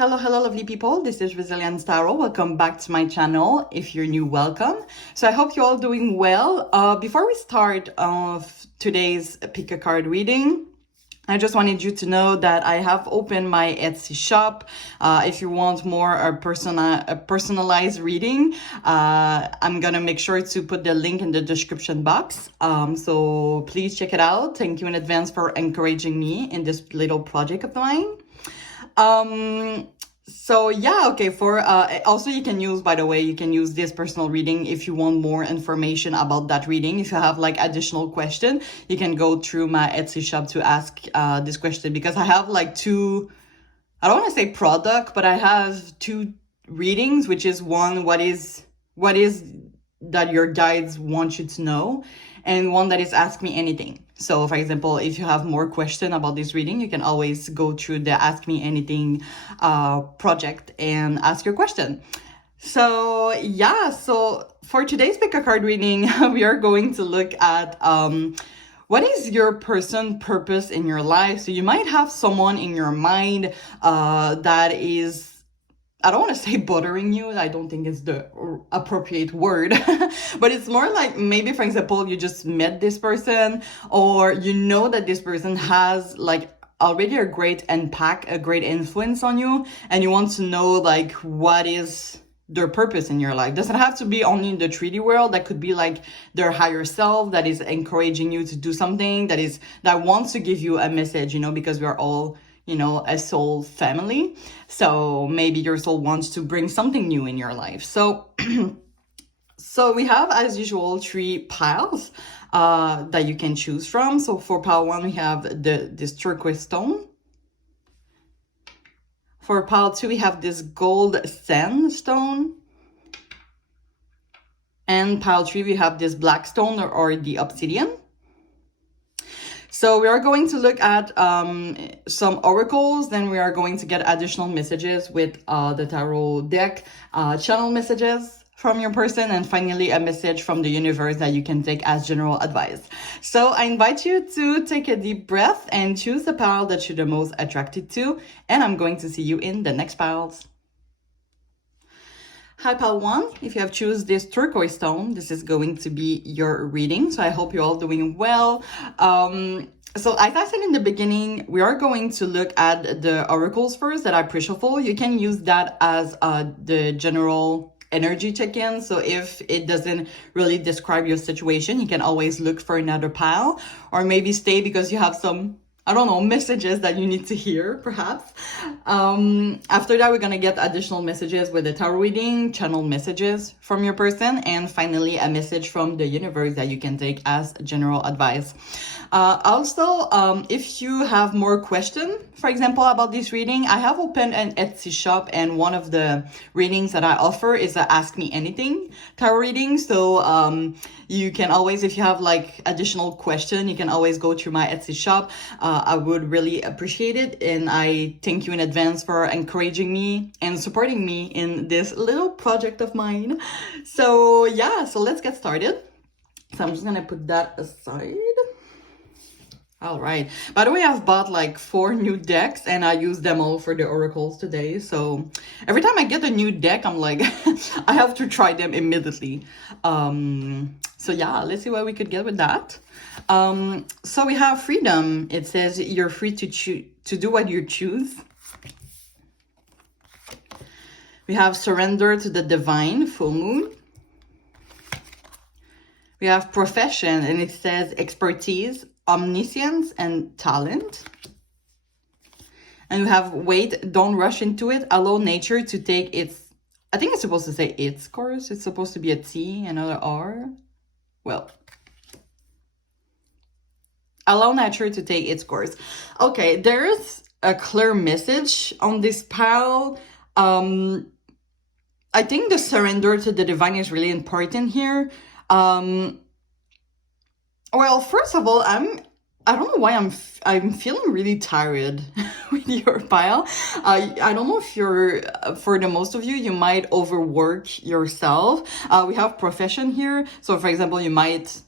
Hello, lovely people. This is Resilience Tarot. Welcome back to my channel. If you're new, welcome. So I hope you're all doing well. Before we start today's pick a card reading, I just wanted you to know that I have opened my Etsy shop. If you want more a personalized reading, I'm gonna make sure to put the link in the description box. So please check it out. Thank you in advance for encouraging me in this little project of mine. So yeah, okay, for also you can use, by the way, you can use this personal reading if you want more information about that reading. If you have like additional question, you can go through my Etsy shop to ask this question, because I have like two, I don't want to say product, but I have two readings, which is one, what is that your guides want you to know, and one that is ask me anything. So for example, if you have more question about this reading, you can always go through the ask me anything project and ask your question. So yeah, so for today's pick a card reading, we are going to look at what is your purpose in your life. So you might have someone in your mind that is, I don't want to say bothering you. I don't think it's the appropriate word, but it's more like maybe, for example, you just met this person, or you know that this person has like already a great impact, a great influence on you, and you want to know like what is their purpose in your life. Doesn't have to be only in the 3D world. That could be like their higher self that is encouraging you to do something, that wants to give you a message, because we are all, a soul family. So maybe your soul wants to bring something new in your life. So, so we have, as usual, 3 piles that you can choose from. So for pile 1, we have this turquoise stone. For pile 2, we have this gold sandstone. And pile 3, we have this black stone or the obsidian. So we are going to look at some oracles, then we are going to get additional messages with the tarot deck, channel messages from your person, and finally a message from the universe that you can take as general advice. So I invite you to take a deep breath and choose the pile that you're the most attracted to, and I'm going to see you in the next piles. Hi, pile 1. If you have chosen this turquoise stone, this is going to be your reading. So I hope you're all doing well. So as I said in the beginning, we are going to look at the oracles first that are pre-shuffle. You can use that as the general energy check-in. So if it doesn't really describe your situation, you can always look for another pile, or maybe stay because you have some, I don't know, messages that you need to hear, perhaps. After that, we're going to get additional messages with the tarot reading, channel messages from your person, and finally a message from the universe that you can take as general advice. Also, if you have more questions, for example, about this reading, I have opened an Etsy shop, and one of the readings that I offer is a Ask Me Anything tarot reading. So you can always, if you have like additional question, you can always go through my Etsy shop. I would really appreciate it, and I thank you in advance for encouraging me and supporting me in this little project of mine. So yeah, so let's get started. So I'm just gonna put that aside. All right. By the way, I've bought like 4 new decks, and I use them all for the oracles today. So every time I get a new deck, I'm like, I have to try them immediately. So yeah, let's see what we could get with that. So we have freedom. It says you're free to do what you choose. We have surrender to the divine, full moon. We have profession, and it says expertise, omniscience, and talent. And we have wait, don't rush into it, allow nature to take its, I think it's supposed to say its course. It's supposed to be a T, another R. Well, allow nature to take its course. Okay, there's a clear message on this pile. I think the surrender to the divine is really important here. Well, first of all, I don't know why I'm feeling really tired with your pile. I don't know if you're, for the most of you, you might overwork yourself. We have profession here. So for example, you might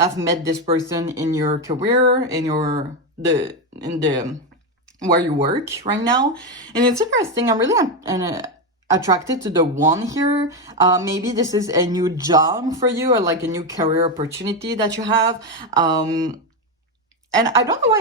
have met this person in your career, in the where you work right now. And it's interesting. I'm really attracted to the one here. Maybe this is a new job for you, or like a new career opportunity that you have. And I don't know why,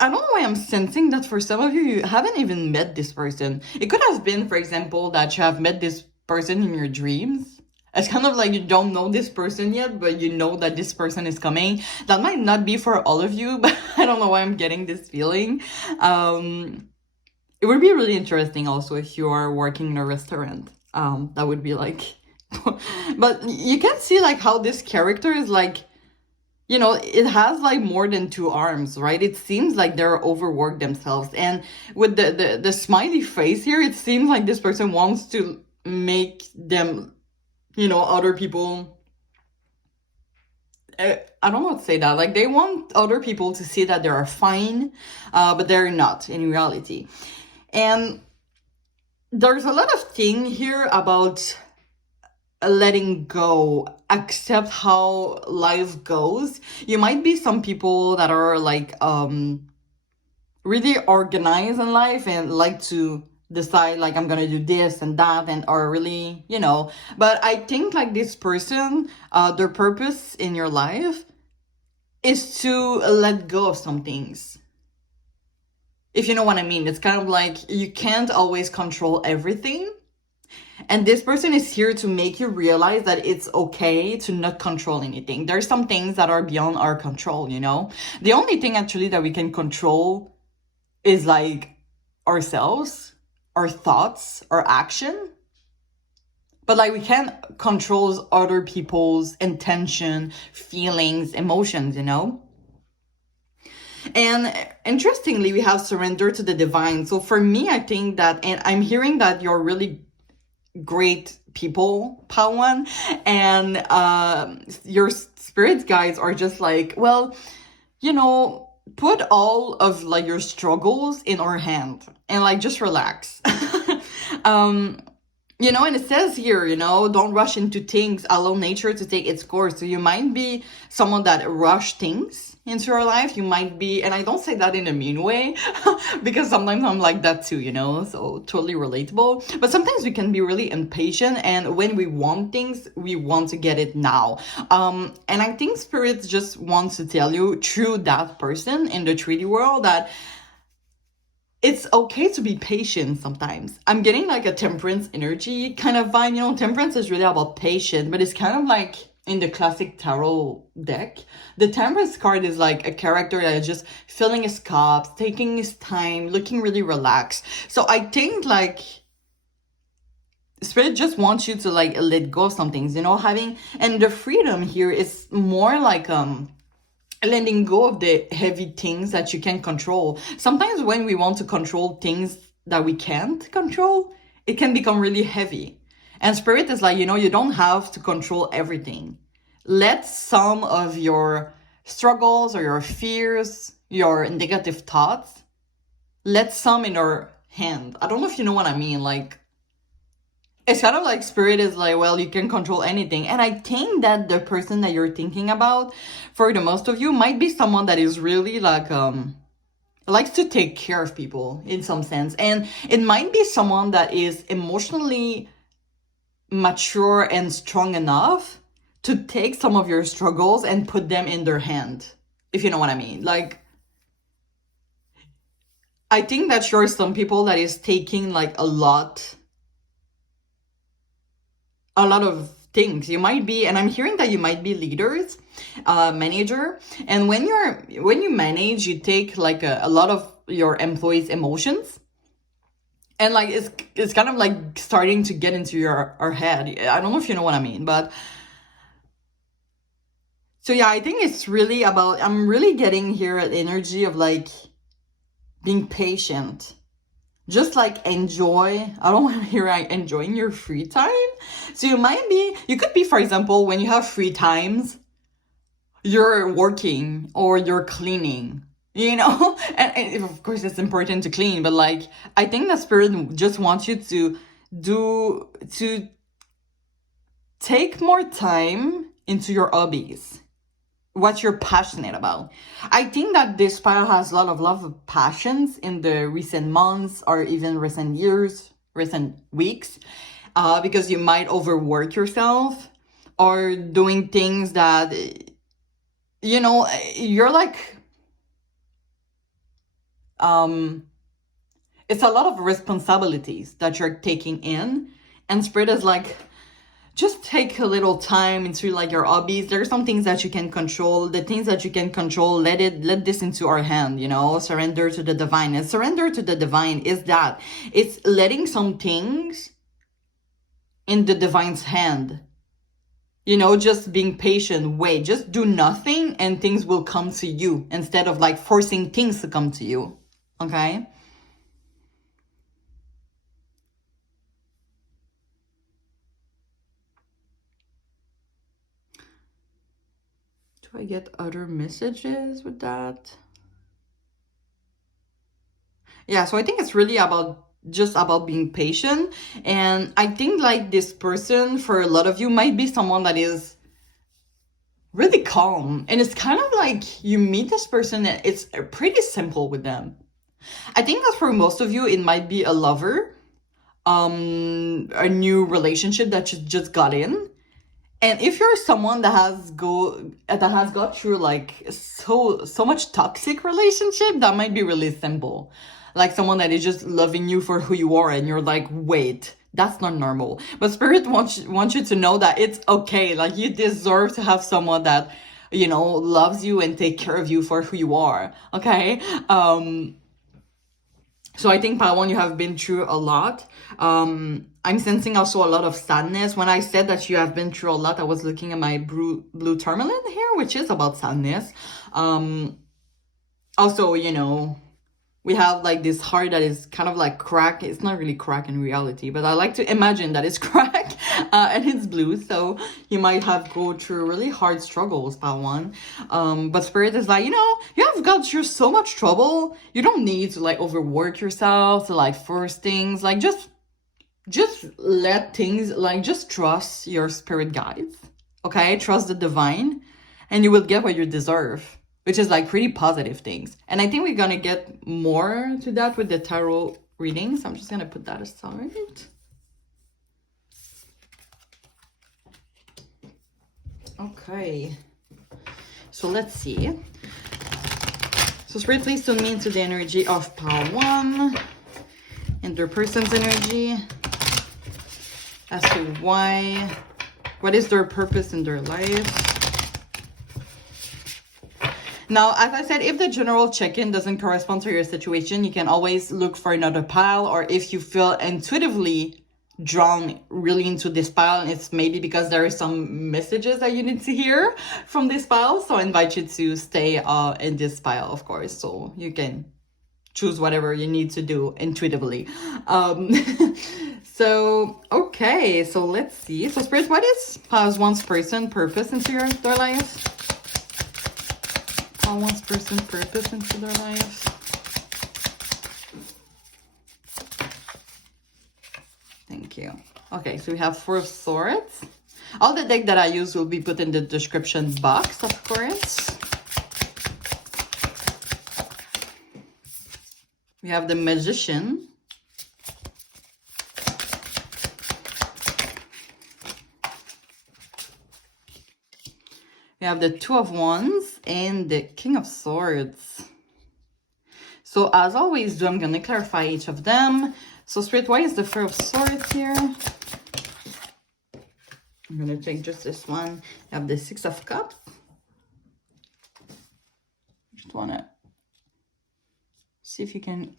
I don't know why I'm sensing that for some of you, you haven't even met this person. It could have been, for example, that you have met this person in your dreams. It's kind of like you don't know this person yet, but you know that this person is coming. That might not be for all of you, but I don't know why I'm getting this feeling. It would be really interesting also if you are working in a restaurant. That would be like, but you can see like how this character is like, you know, it has like more than two arms, right? It seems like they're overworked themselves. And with the smiley face here, it seems like this person wants to make them, you know, other people, I don't know how to say that. Like they want other people to see that they are fine, but they're not in reality. And there's a lot of thing here about letting go, accept how life goes. You might be some people that are like really organized in life and like to decide like I'm gonna do this and that, and are really, you know, but I think like this person, their purpose in your life is to let go of some things. If you know what I mean. It's kind of like you can't always control everything. And this person is here to make you realize that it's okay to not control anything. There's some things that are beyond our control, you know? The only thing actually that we can control is like ourselves, our thoughts, our action. But like we can't control other people's intention, feelings, emotions, you know? And interestingly, we have surrender to the divine. So for me, I think that, and I'm hearing that you're really great people, Pawan, and your spirit guides are just like, well, you know, put all of like your struggles in our hand and like just relax. You know, and it says here, you know, don't rush into things, allow nature to take its course. So you might be someone that rush things into your life. You might be, and I don't say that in a mean way, because sometimes I'm like that too, you know, so totally relatable. But sometimes we can be really impatient, and when we want things, we want to get it now. And I think Spirit just wants to tell you through that person in the 3D world that it's okay to be patient sometimes. I'm getting like a temperance energy kind of vibe. You know, temperance is really about patience, but it's kind of like in the classic tarot deck. The temperance card is like a character that is just filling his cups, taking his time, looking really relaxed. So I think like Spirit just wants you to like let go of some things, you know, and the freedom here is more like letting go of the heavy things that you can't control. Sometimes when we want to control things that we can't control, it can become really heavy. And Spirit is like, you know, you don't have to control everything. Let some of your struggles or your fears, your negative thoughts, let some in your hand. I don't know if you know what I mean. Like, it's kind of like Spirit is like, well, you can control anything. And I think that the person that you're thinking about, for the most of you, might be someone that is really like, likes to take care of people in some sense. And it might be someone that is emotionally mature and strong enough to take some of your struggles and put them in their hand. If you know what I mean. Like, I think that you're some people that is taking like a lot of things. You might be, and I'm hearing that you might be leaders, manager, and when you manage, you take like a lot of your employees' emotions, and like it's kind of like starting to get into your head. I don't know if you know what I mean, but so yeah, I think it's really about, I'm really getting here an energy of like being patient. Just like enjoy. I don't want to hear like enjoying your free time. So you could be, for example, when you have free times, you're working or you're cleaning, you know? And of course it's important to clean, but like, I think that Spirit just wants you to take more time into your hobbies. what you're passionate about. I think that this pile has a lot of passions in the recent months or even recent years, recent weeks, because you might overwork yourself or doing things that, you know, you're like, it's a lot of responsibilities that you're taking in, and Spirit is like, just take a little time into like your hobbies. There are some things that you can control. The things that you can control, let this into our hand, you know, surrender to the divine. And surrender to the divine is that it's letting some things in the divine's hand. You know, just being patient, wait, just do nothing and things will come to you instead of like forcing things to come to you. Okay? Do I get other messages with that? Yeah, so I think it's really about just about being patient. And I think like this person for a lot of you might be someone that is really calm. And it's kind of like you meet this person and it's pretty simple with them. I think that for most of you, it might be a lover, a new relationship that you just got in. And if you're someone that has got through like so much toxic relationship, that might be really simple. Like someone that is just loving you for who you are, and you're like, wait, that's not normal. But Spirit wants you to know that it's okay. Like you deserve to have someone that, you know, loves you and take care of you for who you are. Okay. So I think Padawan, you have been through a lot. I'm sensing also a lot of sadness. When I said that you have been through a lot, I was looking at my blue tourmaline here, which is about sadness. Also, you know, we have like this heart that is kind of like crack. It's not really crack in reality, but I like to imagine that it's crack and it's blue. So you might have go through really hard struggles, that one. But Spirit is like, you know, you have got through so much trouble. You don't need to like overwork yourself to like force things. Like just let things, like just trust your spirit guides. Okay, trust the divine, and you will get what you deserve, which is like pretty positive things. And I think we're gonna get more to that with the tarot readings. I'm just gonna put that aside. Okay, so let's see. So Spirit, please tune me into the energy of Padawan and their person's energy as to why, what is their purpose in their life. Now, as I said, if the general check-in doesn't correspond to your situation, you can always look for another pile, or if you feel intuitively drawn really into this pile, it's maybe because there are some messages that you need to hear from this pile. So I invite you to stay in this pile, of course, so you can choose whatever you need to do intuitively. So, okay, so let's see. So Spirit, what is Padawan's person purpose into their life? Padawan's person purpose into their life. Thank you. Okay, so we have Four of Swords. All the deck that I use will be put in the description box, of course. We have the Magician. We have the Two of Wands and the King of Swords. So as always do, I'm going to clarify each of them. So Spirit, why is the Four of Swords here? I'm going to take just this one. You have the Six of Cups. Just want to see if you can...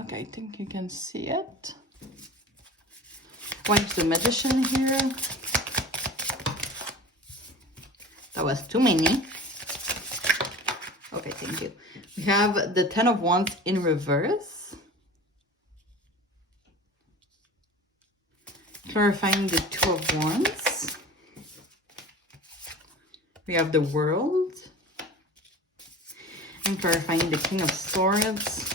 Okay, I think you can see it. Why is the Magician here? That was too many. Okay, thank you. We have the Ten of Wands in reverse. Clarifying the Two of Wands. We have the World. And clarifying the King of Swords.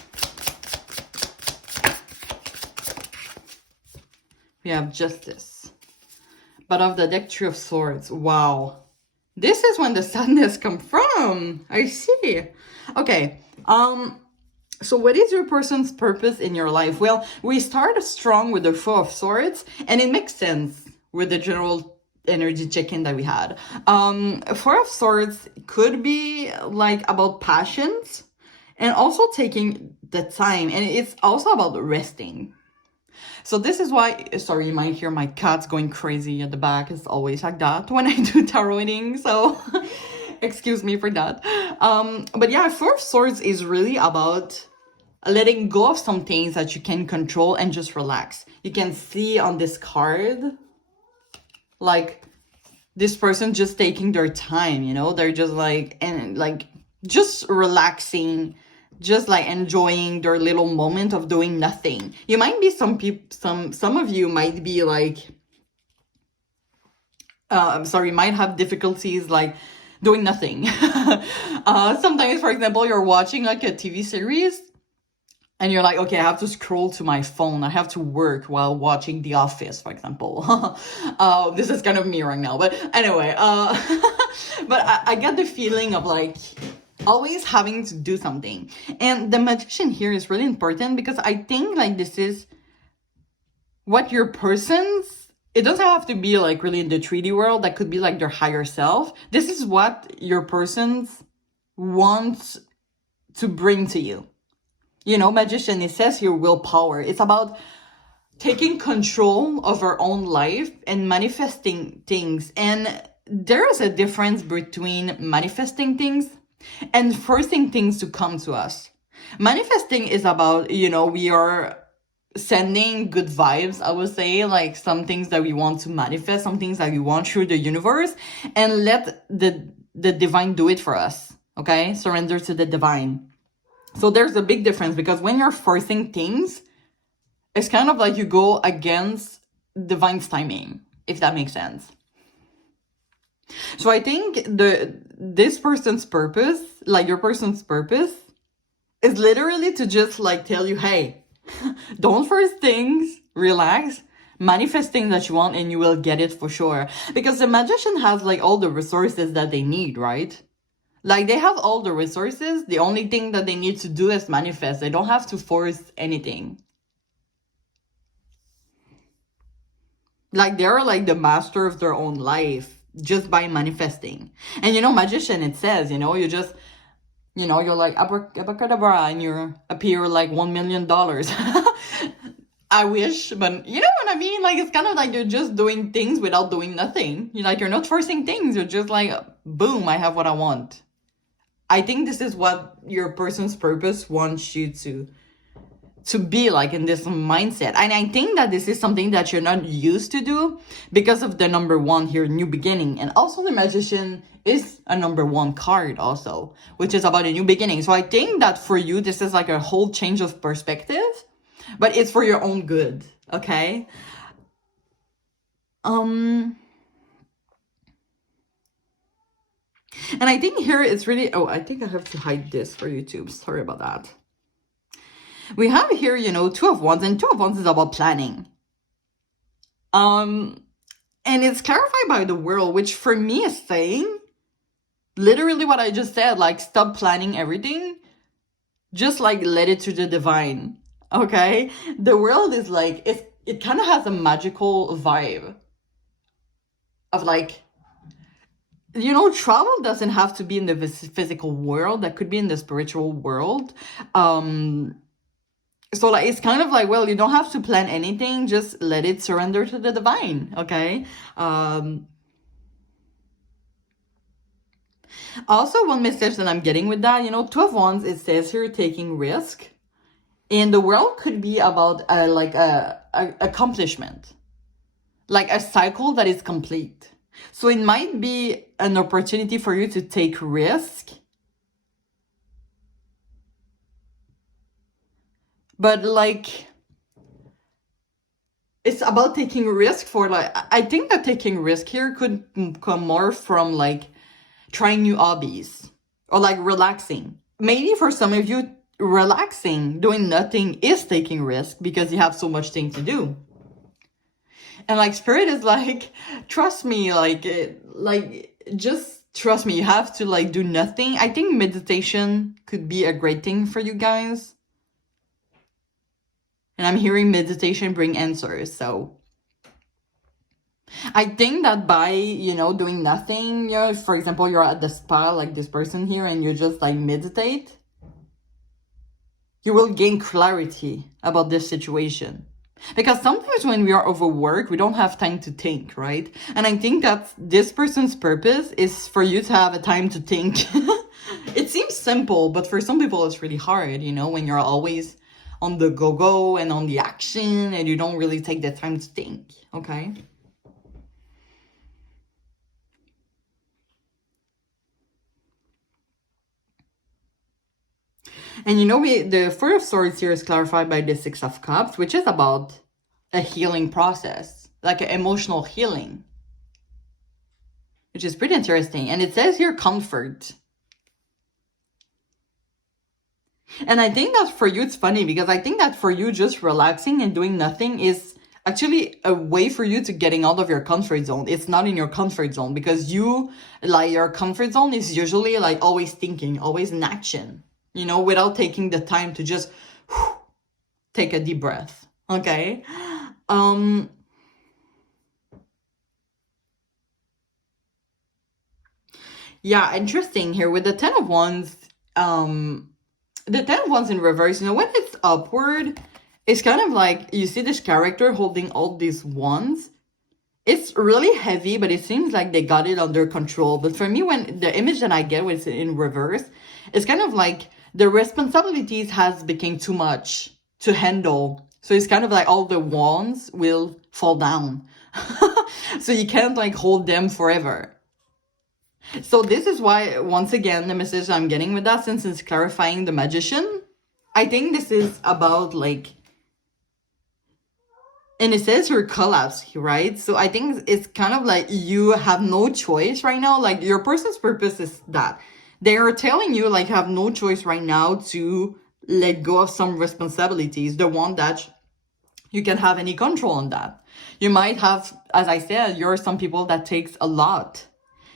We have Justice. Bottom of the deck, Three of Swords. Wow. this is when the sadness come from. I see. Okay. So what is your person's purpose in your life? Well, we start strong with the Four of Swords, and it makes sense with the general energy check-in that we had. Four of Swords could be like about passions and also taking the time, and it's also about resting. So this is why, sorry, you might hear my cats going crazy at the back. It's always like that when I do tarot reading, so excuse me for that. But yeah, Four of Swords is really about letting go of some things that you can control and just relax. You can see on this card, like, this person just taking their time, you know? They're just like, and like, just relaxing, just like enjoying their little moment of doing nothing. You might be some of you might be like, I'm sorry, might have difficulties like doing nothing. Sometimes, for example, you're watching like a TV series and you're like, okay, I have to scroll to my phone. I have to work while watching The Office, for example. This is kind of me right now. But anyway, but I get the feeling of like always having to do something. And the Magician here is really important because I think like this is what your person's, it doesn't have to be like really in the 3D world. That could be like their higher self. This is what your person's wants to bring to you. You know, Magician, it says here willpower. It's about taking control of our own life and manifesting things. And there is a difference between manifesting things and forcing things to come to us. Manifesting is about, you know, we are sending good vibes, I would say, like some things that we want to manifest, some things that we want through the universe, and let the divine do it for us, okay? Surrender to the divine. So there's a big difference because when you're forcing things, it's kind of like you go against divine's timing, if that makes sense. So I think this person's purpose, like your person's purpose, is literally to just like tell you, hey, don't force things, relax, manifest things that you want and you will get it for sure. Because the Magician has like all the resources that they need, right? Like they have all the resources. The only thing that they need to do is manifest. They don't have to force anything. Like they're like the master of their own life just by manifesting. And you know, Magician, it says, you know, you just, you know, you're like abracadabra and you appear like $1 million. I wish, but you know what I mean? Like, it's kind of like you're just doing things without doing nothing. You're not forcing things. You're just like, boom, I have what I want. I think this is what your person's purpose wants you to be like in this mindset. And I think that this is something that you're not used to do because of the number one here, new beginning. And also the Magician is a number one card also, which is about a new beginning. So I think that for you, this is like a whole change of perspective, but it's for your own good, okay? And I think here it's really, oh, I think I have to hide this for YouTube. Sorry about that. We have here, you know, Two of Wands, and Two of Wands is about planning. And it's clarified by the world, which for me is saying literally what I just said, like stop planning everything. Just like let it to the divine, okay? The world is like, it kind of has a magical vibe of like, you know, travel doesn't have to be in the physical world. That could be in the spiritual world. So like, it's kind of like, well, you don't have to plan anything. Just let it surrender to the divine, okay? Also, one message that I'm getting with that, you know, Two of Wands, it says here, taking risk. And the world could be about like a accomplishment. Like a cycle that is complete. So it might be an opportunity for you to take risk. But like, it's about taking risk for like, I think that taking risk here could come more from like trying new hobbies or like relaxing. Maybe for some of you, relaxing, doing nothing is taking risk because you have so much things to do. And like Spirit is like, trust me, like just trust me, you have to like do nothing. I think meditation could be a great thing for you guys. And I'm hearing meditation bring answers. So I think that by, doing nothing, for example, you're at the spa like this person here and you just like meditate, you will gain clarity about this situation. Because sometimes when we are overworked, we don't have time to think, right? And I think that this person's purpose is for you to have a time to think. It seems simple, but for some people it's really hard, when you're always on the go-go and on the action and you don't really take the time to think, okay? And the Four of Swords here is clarified by the Six of Cups, which is about a healing process, like an emotional healing, which is pretty interesting. And it says here comfort. And I think that for you, it's funny because I think that for you, just relaxing and doing nothing is actually a way for you to getting out of your comfort zone. It's not in your comfort zone because your comfort zone is usually like always thinking, always in action, without taking the time to just take a deep breath. Okay. Yeah, interesting here with the Ten of Wands. The Ten of Wands in reverse, when it's upward, it's kind of like you see this character holding all these wands. It's really heavy, but it seems like they got it under control. But for me, when the image that I get when it's in reverse, it's kind of like the responsibilities has become too much to handle. So it's kind of like all the wands will fall down. So you can't like hold them forever. So this is why, once again, the message I'm getting with that, since it's clarifying the Magician, I think this is about like, and it says your collapse, right? So I think it's kind of like you have no choice right now. Like your person's purpose is that they are telling you like you have no choice right now to let go of some responsibilities, the one that you can have any control on that. You might have, as I said, you're some people that takes a lot.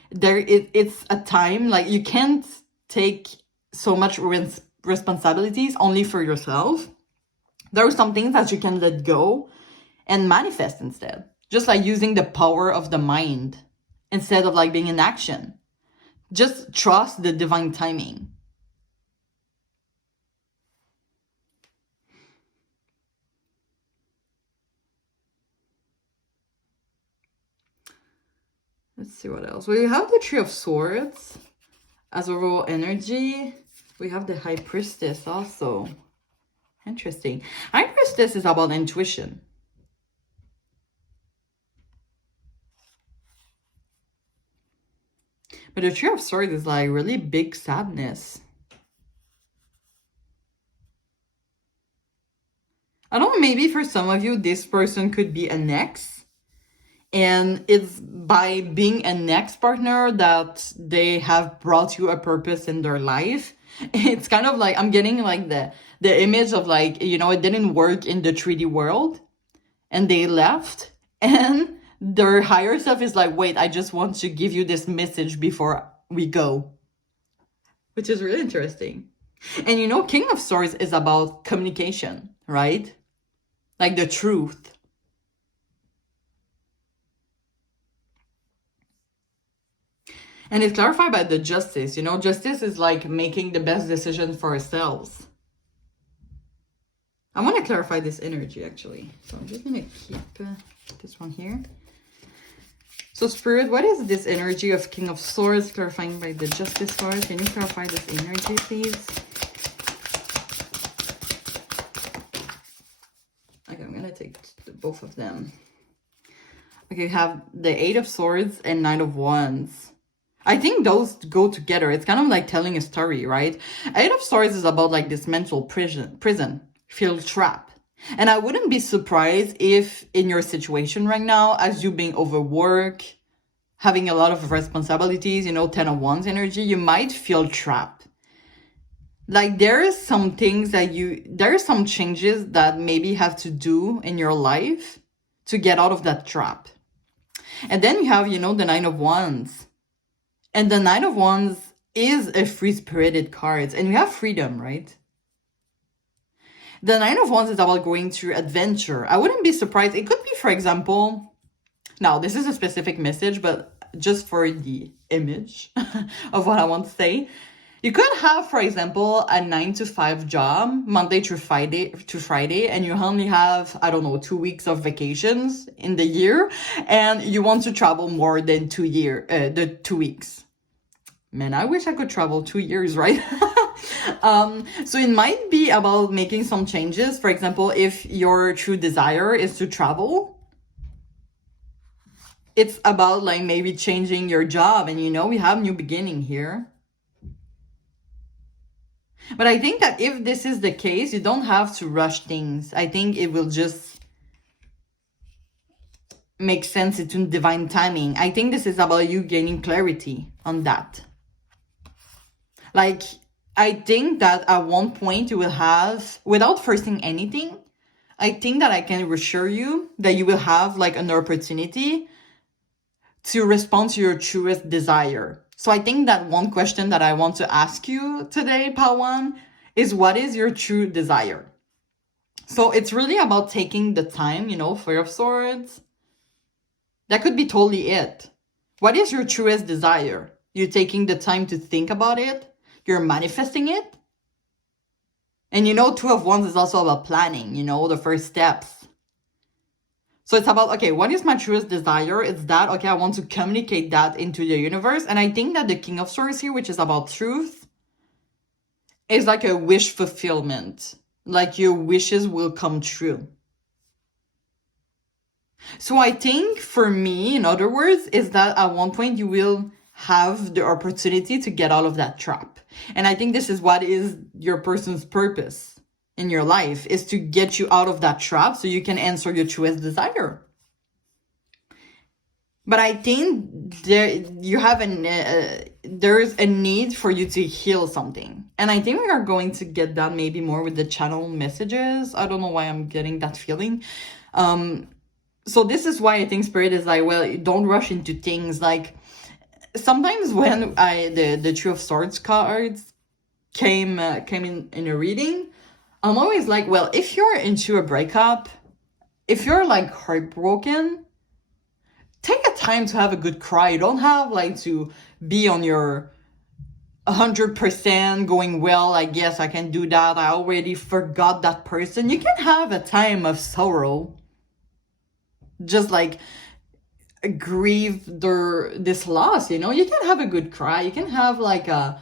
It's a time like you can't take so much responsibilities only for yourself. There are some things that you can let go and manifest instead, just like using the power of the mind instead of like being in action. Just trust the divine timing. Let's see what else. We have the Tree of Swords as overall energy. We have the High Priestess also. Interesting. High Priestess is about intuition. But the Tree of Swords is like really big sadness. I don't know, maybe for some of you, this person could be an ex. And it's by being an ex-partner that they have brought you a purpose in their life. It's kind of like, I'm getting like the image of like, it didn't work in the 3D world. And they left. And their higher self is like, wait, I just want to give you this message before we go. Which is really interesting. And King of Swords is about communication, right? Like the truth. And it's clarified by the Justice. Justice is like making the best decision for ourselves. I want to clarify this energy, actually. So I'm just going to keep this one here. So, Spirit, what is this energy of King of Swords clarifying by the Justice card? Can you clarify this energy, please? Okay, I'm going to take both of them. Okay, you have the Eight of Swords and Knight of Wands. I think those go together. It's kind of like telling a story, right? Eight of Swords is about like this mental prison, feel trapped. And I wouldn't be surprised if in your situation right now, as you being overworked, having a lot of responsibilities, Ten of Wands energy, you might feel trapped. Like there is some things that there are some changes that maybe have to do in your life to get out of that trap. And then you have, the Nine of Wands. And the Knight of Wands is a free-spirited card, and we have freedom, right? The Knight of Wands is about going through adventure. I wouldn't be surprised. It could be, for example, now this is a specific message, but just for the image of what I want to say, you could have, for example, a 9-to-5 job, Monday through Friday, and you only have, I don't know, 2 weeks of vacations in the year, and you want to travel more than 2 weeks. Man, I wish I could travel 2 years, right? So it might be about making some changes. For example, if your true desire is to travel, it's about like maybe changing your job, and we have new beginning here. But I think that if this is the case, you don't have to rush things. I think it will just make sense into divine timing. I think this is about you gaining clarity on that. Like, I think that at one point you will have, without forcing anything, I think that I can reassure you that you will have like an opportunity to respond to your truest desire. So I think that one question that I want to ask you today, Pawan, is what is your true desire? So it's really about taking the time, Four of Swords. That could be totally it. What is your truest desire? You're taking the time to think about it. You're manifesting it. And Two of Wands is also about planning, the first steps. So it's about, okay, what is my truest desire? It's that, okay, I want to communicate that into the universe. And I think that the King of Swords here, which is about truth, is like a wish fulfillment. Like your wishes will come true. So I think for me, in other words, is that at one point you will have the opportunity to get out of that trap. And I think this is what is your person's purpose in your life, is to get you out of that trap so you can answer your truest desire. But I think there's a need for you to heal something. And I think we are going to get that maybe more with the channel messages. I don't know why I'm getting that feeling. So this is why I think Spirit is like, well, don't rush into things. Like, sometimes when the Two of Swords cards came in a reading, I'm always like, well, if you're into a breakup, if you're like heartbroken, take a time to have a good cry. You don't have like to be on your 100% going, well, I guess I can do that. I already forgot that person. You can have a time of sorrow. Just like grieve this loss, You can have a good cry. You can have like a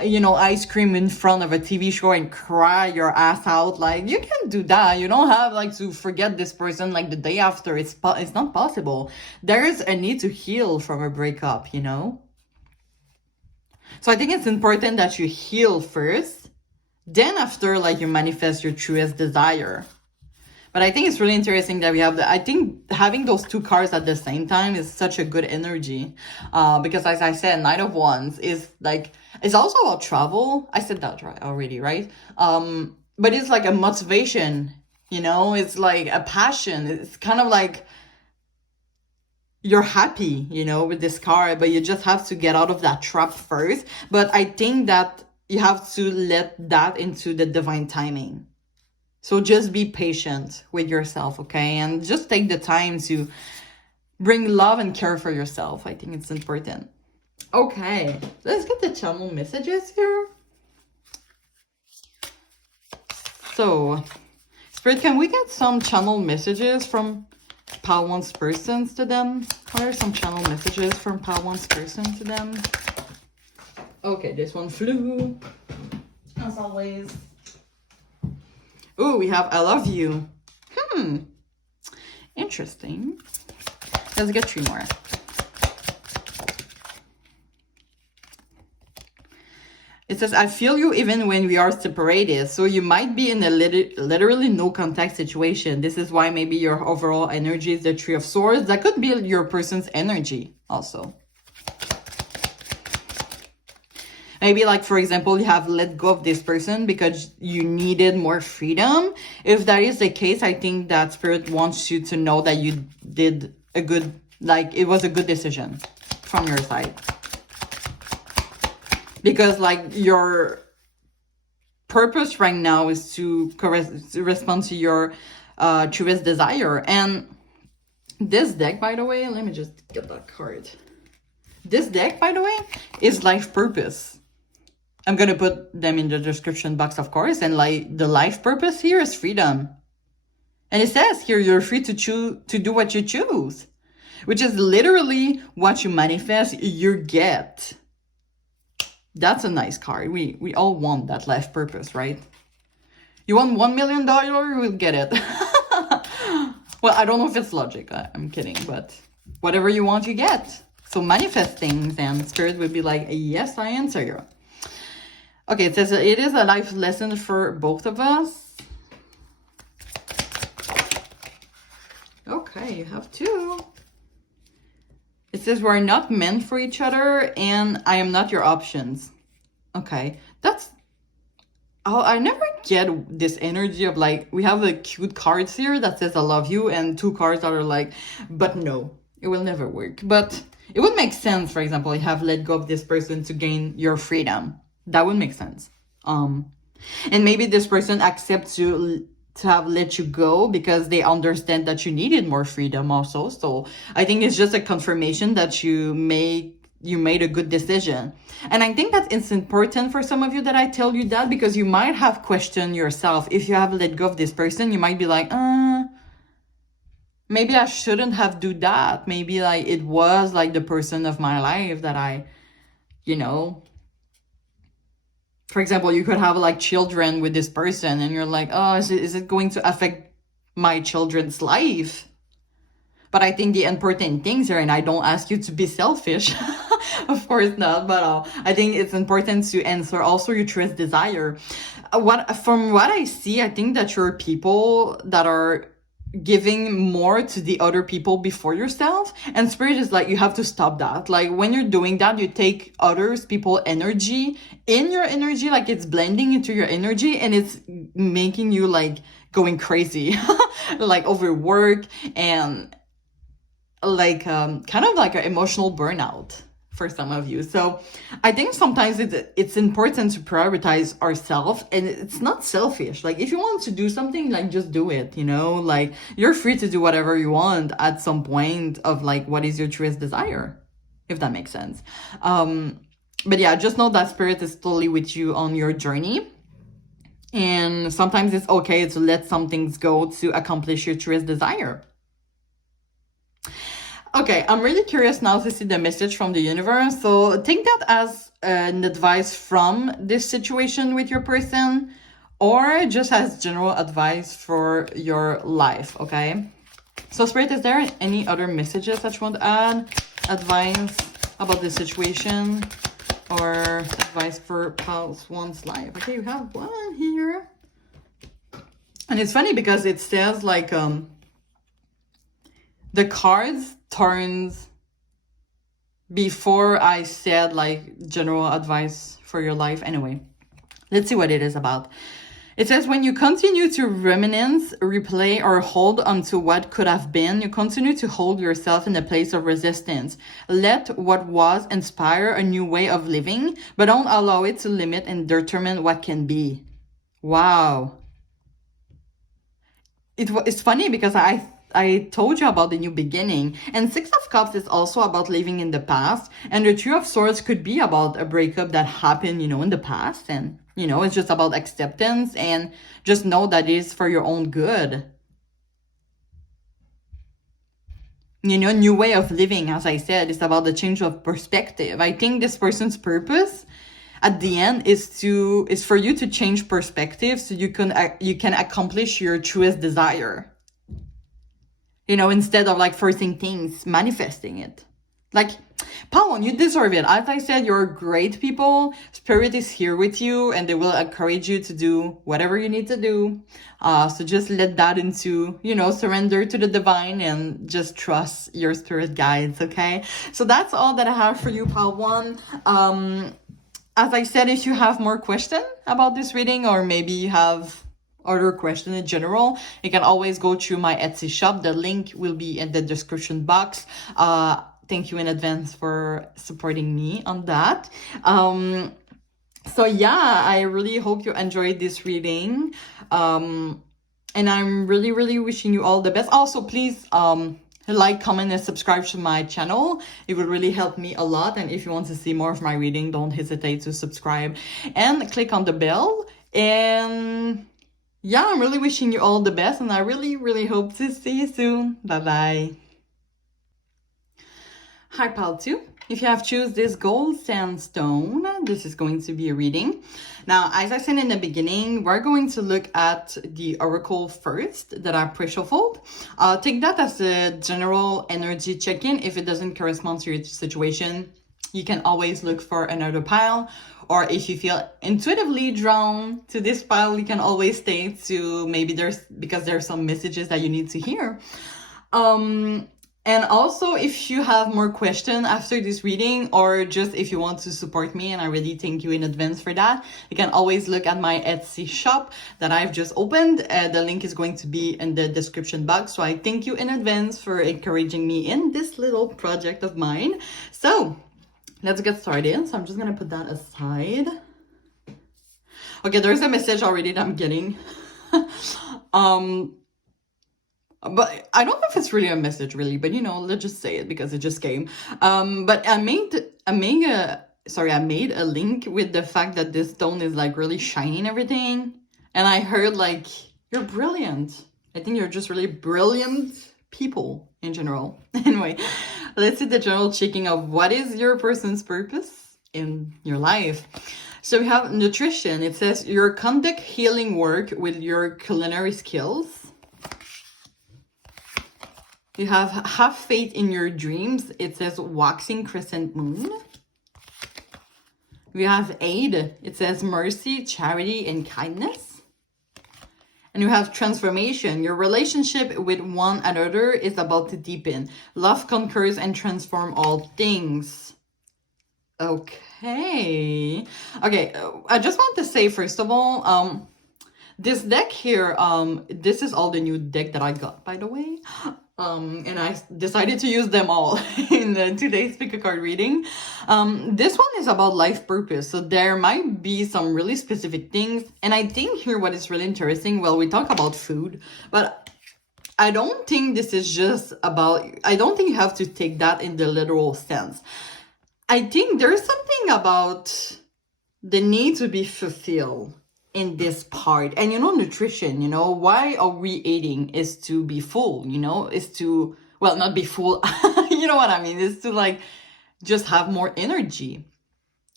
ice cream in front of a TV show and cry your ass out. Like, you can do that. You don't have like to forget this person like the day after. It's not possible. There is a need to heal from a breakup, So I think it's important that you heal first. Then after, like, you manifest your truest desire. But I think it's really interesting that we have I think having those two cards at the same time is such a good energy. Because as I said, Knight of Wands is like, it's also about travel. I said that right already, right? But it's like a motivation, It's like a passion. It's kind of like you're happy, with this card, but you just have to get out of that trap first. But I think that you have to let that into the divine timing. So just be patient with yourself, okay? And just take the time to bring love and care for yourself. I think it's important. Okay, let's get the channel messages here. So, Spirit, can we get some channel messages from Pawan's persons to them? What are some channel messages from Pawan's person to them? Okay, this one flew, as always. Oh, we have I love you. Interesting. Let's get 3 more. It says, I feel you even when we are separated. So you might be in a literally no contact situation. This is why maybe your overall energy is the Three of Swords. That could be your person's energy also. Maybe, like, for example, you have let go of this person because you needed more freedom. If that is the case, I think that Spirit wants you to know that you did a good, like, it was a good decision from your side. because like your purpose right now is to respond to your truest desire. And this deck, by the way, let me just get that card. This deck, by the way, is life purpose. I'm gonna put them in the description box, of course. And like the life purpose here is freedom. And it says here, you're free to choose to do what you choose, which is literally what you manifest, you get. That's a nice card. We all want that life purpose, right? You want $1 million, we'll get it. Well, I don't know if it's logic. I'm kidding, but whatever you want, you get. So manifest things, and spirit will be like, yes, I answer you. Okay, it says it is a life lesson for both of us. Okay, you have two. It says we're not meant for each other, and I am not your options. Okay, that's... Oh, I never get this energy of like, we have the cute cards here that says I love you, and two cards that are like, but no, it will never work. But it would make sense, for example, you have let go of this person to gain your freedom. That would make sense. And maybe this person accepts you to have let you go because they understand that you needed more freedom also. So I think it's just a confirmation that you made a good decision. And I think that it's important for some of you that I tell you that, because you might have questioned yourself. If you have let go of this person, you might be like, maybe I shouldn't have do that. Maybe like it was like the person of my life that I, for example, you could have like children with this person and you're like, oh, is it going to affect my children's life? But I think the important things here, and I don't ask you to be selfish, of course not, but I think it's important to answer also your truest desire. From what I see, I think that you're people that are giving more to the other people before yourself, and spirit is like, you have to stop that. Like when you're doing that, you take others people energy in your energy, like it's blending into your energy, and it's making you like going crazy like overwork and like kind of like an emotional burnout for some of you. So I think sometimes it's important to prioritize ourselves, and it's not selfish. Like if you want to do something, like just do it, like you're free to do whatever you want at some point of like what is your truest desire, if that makes sense. But yeah, just know that spirit is totally with you on your journey, and sometimes it's okay to let some things go to accomplish your truest desire. Okay, I'm really curious now to see the message from the universe. So take that as an advice from this situation with your person, or just as general advice for your life, okay? So Spirit, is there any other messages that you want to add? Advice about the situation, or advice for past one's life? Okay, you have one here. And it's funny because it says like, the cards turns before I said like general advice for your life. Anyway, let's see what it is about. It says, when you continue to reminisce, replay, or hold onto what could have been, you continue to hold yourself in a place of resistance. Let what was inspire a new way of living, but don't allow it to limit and determine what can be. Wow. It's funny because I told you about the new beginning, and Six of Cups is also about living in the past, and the Three of Swords could be about a breakup that happened, in the past, and, it's just about acceptance, and just know that it is for your own good. New way of living, as I said, is about the change of perspective. I think this person's purpose at the end is for you to change perspective so you can accomplish your truest desire. Instead of like forcing things, manifesting it. Like, Pawan, you deserve it. As I said, you're great people. Spirit is here with you, and they will encourage you to do whatever you need to do. So just let that into, surrender to the divine and just trust your spirit guides, okay? So that's all that I have for you, Pawan. As I said, if you have more questions about this reading, or maybe you have other question in general, you can always go to my Etsy shop. The link will be in the description box. Thank you in advance for supporting me on that. So yeah, I really hope you enjoyed this reading. And I'm really, really wishing you all the best. Also, please like, comment, and subscribe to my channel. It would really help me a lot. And if you want to see more of my reading, don't hesitate to subscribe and click on the bell. And yeah, I'm really wishing you all the best, and I really, really hope to see you soon. Bye-bye. Hi, pile 2. If you have choose this gold sandstone, this is going to be a reading. Now, as I said in the beginning, we're going to look at the oracle first that I pre-shuffled. Take that as a general energy check-in. If it doesn't correspond to your situation, you can always look for another pile. Or if you feel intuitively drawn to this pile, you can always stay to maybe because there's some messages that you need to hear. And also, if you have more questions after this reading, or just if you want to support me, and I really thank you in advance for that, you can always look at my Etsy shop that I've just opened. The link is going to be in the description box. So I thank you in advance for encouraging me in this little project of mine. So let's get started. So I'm just going to put that aside. Okay, there's a message already that I'm getting. But I don't know if it's really a message, really, but you know, let's just say it because it just came. But I made a link with the fact that this stone is like really shiny and everything. And I heard like, you're brilliant. I think you're just really brilliant people in general. Anyway, let's see the general checking of what is your person's purpose in your life. So we have nutrition. It says your conduct healing work with your culinary skills. You have faith in your dreams. It says waxing crescent moon. We have aid. It says mercy, charity, and kindness. And you have transformation. Your relationship with one another is about to deepen. Love conquers and transforms all things. Okay. Okay, I just want to say, first of all, this deck here, this is all the new deck that I got, by the way. And I decided to use them all in today's pick a card reading. This one is about life purpose. So there might be some really specific things. And I think here what is really interesting, well, we talk about food, but I don't think this is just about, I don't think you have to take that in the literal sense. I think there's something about the need to be fulfilled in this part. And you know, nutrition, you know, why are we eating is to be full, you know, is to, well, not be full, you know what I mean, is to like just have more energy.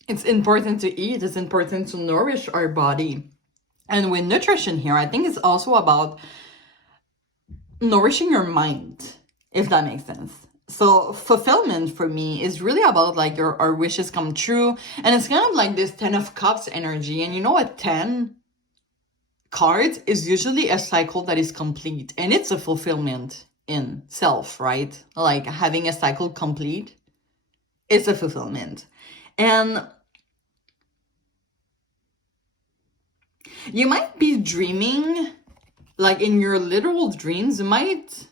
It's important to eat, it's important to nourish our body. And with nutrition here, I think it's also about nourishing your mind, if that makes sense. So fulfillment for me is really about like our wishes come true. And it's kind of like this 10 of Cups energy. And you know, a 10 cards is usually a cycle that is complete. And it's a fulfillment in self, right? Like having a cycle complete is a fulfillment. And you might be dreaming, like in your literal dreams, you might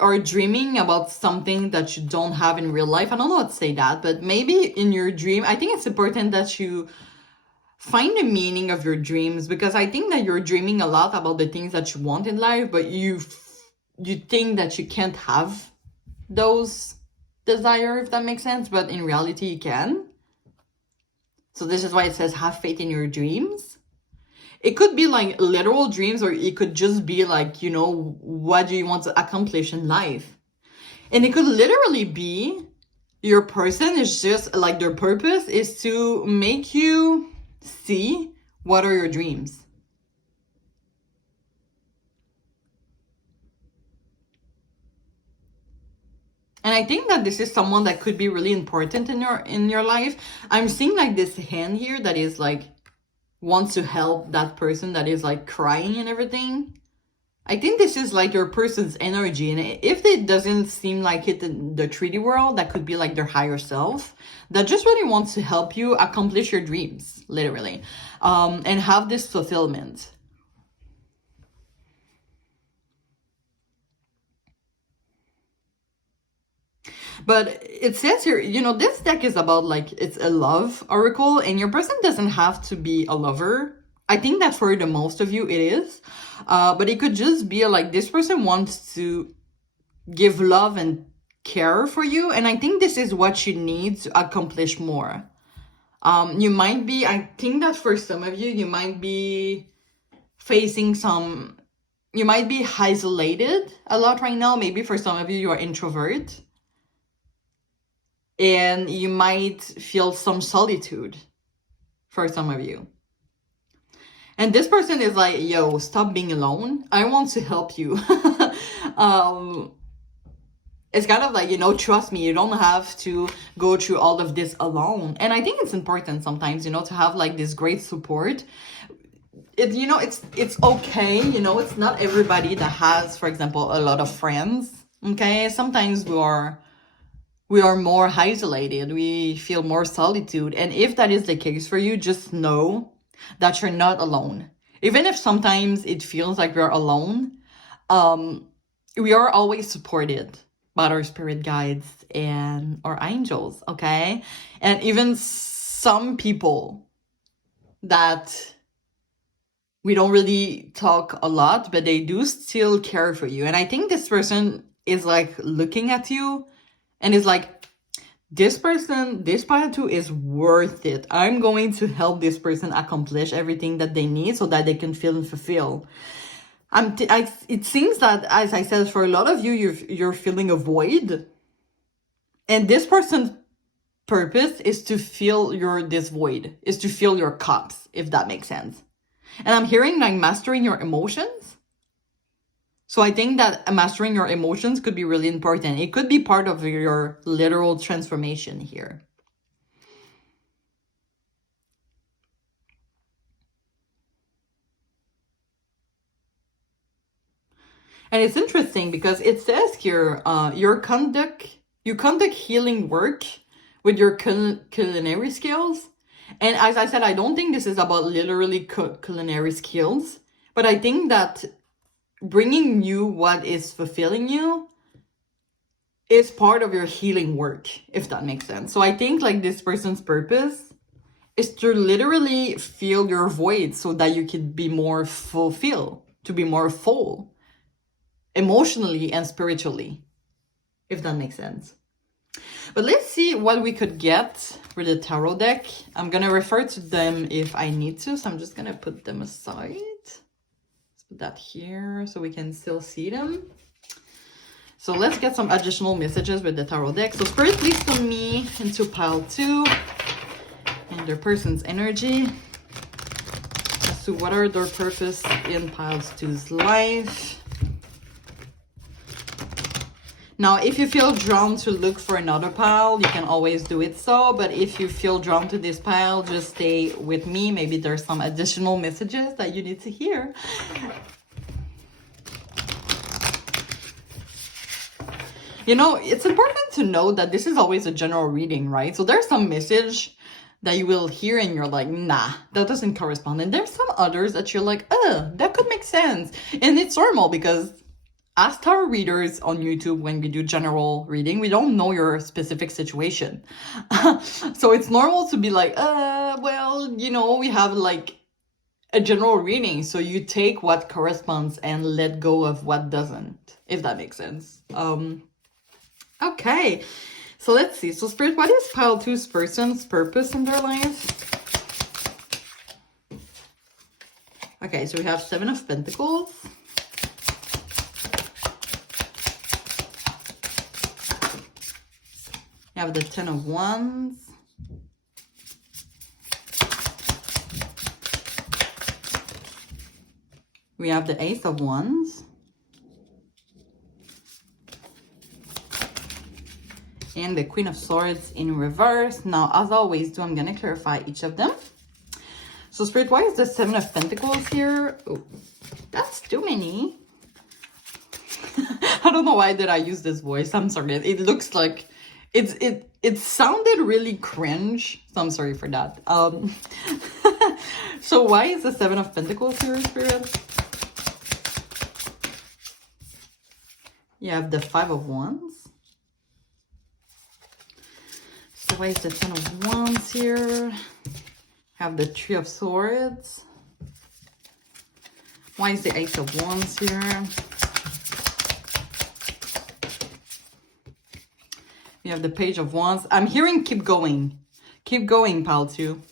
are dreaming about something that you don't have in real life. I don't know how to say that, but maybe in your dream, I think it's important that you find the meaning of your dreams, because I think that you're dreaming a lot about the things that you want in life, but you think that you can't have those desires, if that makes sense, but in reality you can. So this is why it says have faith in your dreams. It could be like literal dreams, or it could just be like, you know, what do you want to accomplish in life? And it could literally be your person is just like their purpose is to make you see what are your dreams. And I think that this is someone that could be really important in your life. I'm seeing like this hand here that is like wants to help that person that is like crying and everything. I think this is like your person's energy, and if it doesn't seem like it in the 3D world, that could be like their higher self that just really wants to help you accomplish your dreams, literally, and have this fulfillment. But it says here, you know, this deck is about like, it's a love oracle, and your person doesn't have to be a lover. I think that for the most of you it is. But it could just be like this person wants to give love and care for you. And I think this is what you need to accomplish more. You might be, I think that for some of you, you might be facing some, you might be isolated a lot right now. Maybe for some of you, you are introvert. And you might feel some solitude for some of you. And this person is like, yo, stop being alone. I want to help you. It's kind of like, you know, trust me, you don't have to go through all of this alone. And I think it's important sometimes, you know, to have like this great support. You know, it's okay, you know, it's not everybody that has, for example, a lot of friends. Okay, sometimes we are more isolated, we feel more solitude. And if that is the case for you, just know that you're not alone. Even if sometimes it feels like we're alone, we are always supported by our spirit guides and our angels, okay? And even some people that we don't really talk a lot, but they do still care for you. And I think this person is like looking at you and is like, this person, this part two is worth it. I'm going to help this person accomplish everything that they need so that they can feel and fulfill. It seems that, as I said, for a lot of you, you're feeling a void. And this person's purpose is to fill this void, is to fill your cups, if that makes sense. And I'm hearing like mastering your emotions. So I think that mastering your emotions could be really important. It could be part of your literal transformation here. And it's interesting because it says here, you conduct healing work with your culinary skills. And as I said, I don't think this is about literally culinary skills, but I think that bringing you what is fulfilling you is part of your healing work, if that makes sense. So I think like this person's purpose is to literally fill your void so that you can be more fulfilled, to be more full, emotionally and spiritually, if that makes sense. But let's see what we could get with the tarot deck. I'm going to refer to them if I need to, so I'm just going to put them aside. Let's put that here so we can still see them. So let's get some additional messages with the tarot deck. So Spirit, please put me into pile 2 and their person's energy as to what are their purpose in pile 2's life. Now, if you feel drawn to look for another pile, you can always do it so. But if you feel drawn to this pile, just stay with me. Maybe there's some additional messages that you need to hear. You know, it's important to know that this is always a general reading, right? So there's some message that you will hear and you're like, nah, that doesn't correspond. And there's some others that you're like, that could make sense. And it's normal because as tarot readers on YouTube, when we do general reading, we don't know your specific situation. So it's normal to be like, well, you know, we have like a general reading. So you take what corresponds and let go of what doesn't, if that makes sense. Okay, so let's see. So Spirit, what is pile 2's person's purpose in their life? Okay, so we have 7 of Pentacles. We have the 10 of Wands. We have the Ace of Wands. And the Queen of Swords in reverse. Now, as I always do, I'm going to clarify each of them. So, Spirit, why is the 7 of Pentacles here? Oh, that's too many. I don't know why did I use this voice. I'm sorry. It looks like... It sounded really cringe, so I'm sorry for that. So why is the 7 of Pentacles here, Spirit? You have the 5 of Wands. Why is the Ten of Wands here? Have the Three of Swords. Why is the Ace of Wands here? We have the Page of Wands. I'm hearing keep going. Keep going, pal, too.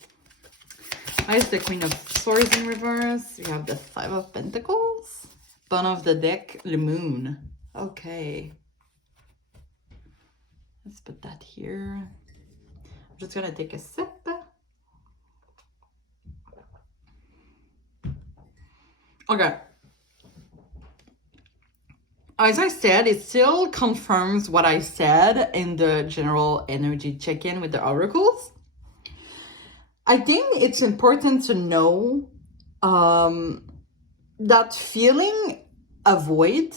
Why is the Queen of Swords in reverse? We have the Five of Pentacles. Bottom of the deck, the Moon. Okay. Let's put that here. I'm just gonna take a sip. Okay. As I said, it still confirms what I said in the general energy check-in with the oracles. I think it's important to know that feeling a void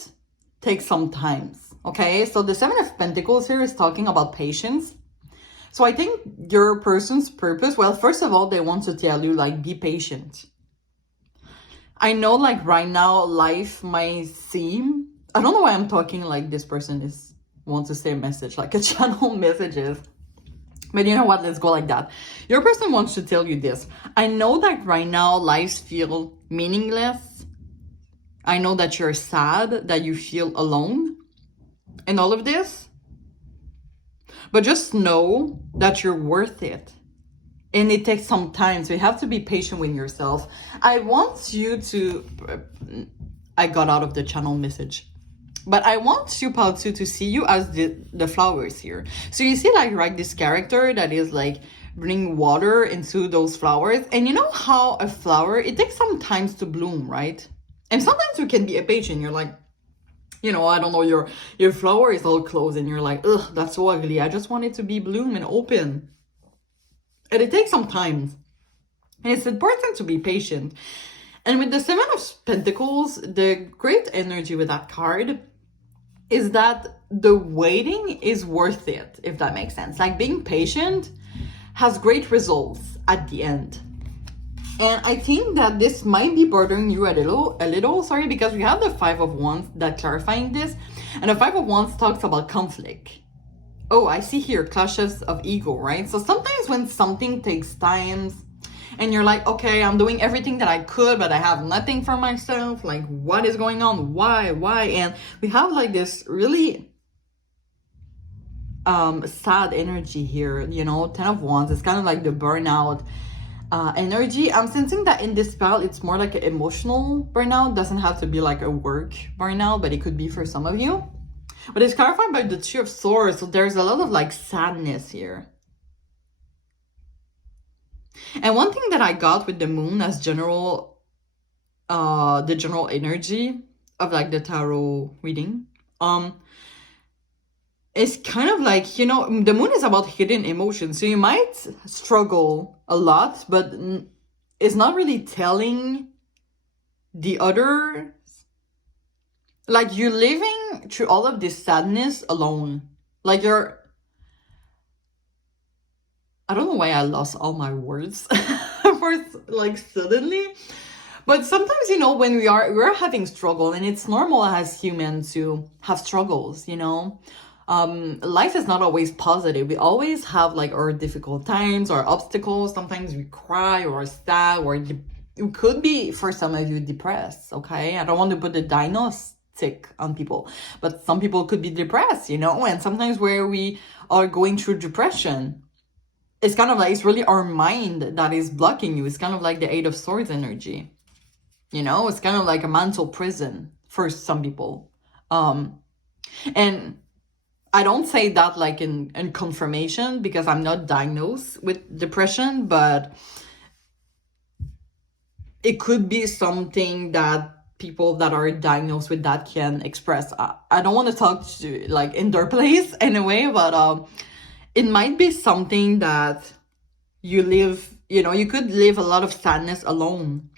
takes some time, okay? So the Seven of Pentacles here is talking about patience. So I think your person's purpose, well, first of all, they want to tell you, like, be patient. I know, like, right now, life might seem... I don't know why I'm talking like this person wants to say a message, like a channel messages. But you know what? Let's go like that. Your person wants to tell you this. I know that right now, lives feel meaningless. I know that you're sad, that you feel alone in all of this. But just know that you're worth it. And it takes some time, so you have to be patient with yourself. I want you to... I got out of the channel message. But I want you, Paltsu, to see you as the flowers here. So you see, like, right, this character that is, like, bringing water into those flowers. And you know how a flower, it takes some time to bloom, right? And sometimes you can be impatient. You're like, you know, I don't know, your flower is all closed. And you're like, ugh, that's so ugly. I just want it to be bloom and open. And it takes some time. And it's important to be patient. And with the Seven of Pentacles, the great energy with that card is that the waiting is worth it, if that makes sense. Like, being patient has great results at the end. And I think that this might be bothering you a little, sorry, because we have the Five of Wands that clarifying this. And the Five of Wands talks about conflict. Oh, I see here clashes of ego, right? So sometimes when something takes time, and you're like, okay, I'm doing everything that I could, but I have nothing for myself. Like, what is going on? Why? And we have, like, this really sad energy here, you know, Ten of Wands. It's kind of like the burnout energy. I'm sensing that in this spell, it's more like an emotional burnout. Doesn't have to be like a work burnout, but it could be for some of you. But it's clarified by the Two of Swords, so there's a lot of, like, sadness here. And one thing that I got with the Moon as general, the general energy of, like, the tarot reading, it's kind of like, you know, the Moon is about hidden emotions. So you might struggle a lot, but it's not really telling the other, like, you're living through all of this sadness alone. Like, I don't know why I lost all my words for, like, suddenly. But sometimes, you know, when we're having struggle, and it's normal as humans to have struggles, you know. Life is not always positive. We always have, like, our difficult times, our obstacles. Sometimes we cry or sad, or it could be, for some of you, depressed, okay? I don't want to put the diagnostic on people, but some people could be depressed, you know. And sometimes where we are going through depression, it's kind of like, it's really our mind that is blocking you. It's kind of like the Eight of Swords energy. You know, it's kind of like a mental prison for some people. And I don't say that, like, in confirmation, because I'm not diagnosed with depression, but it could be something that people that are diagnosed with that can express. I don't want to talk to, like, in their place anyway, but it might be something that you live, you know, you could live a lot of sadness alone.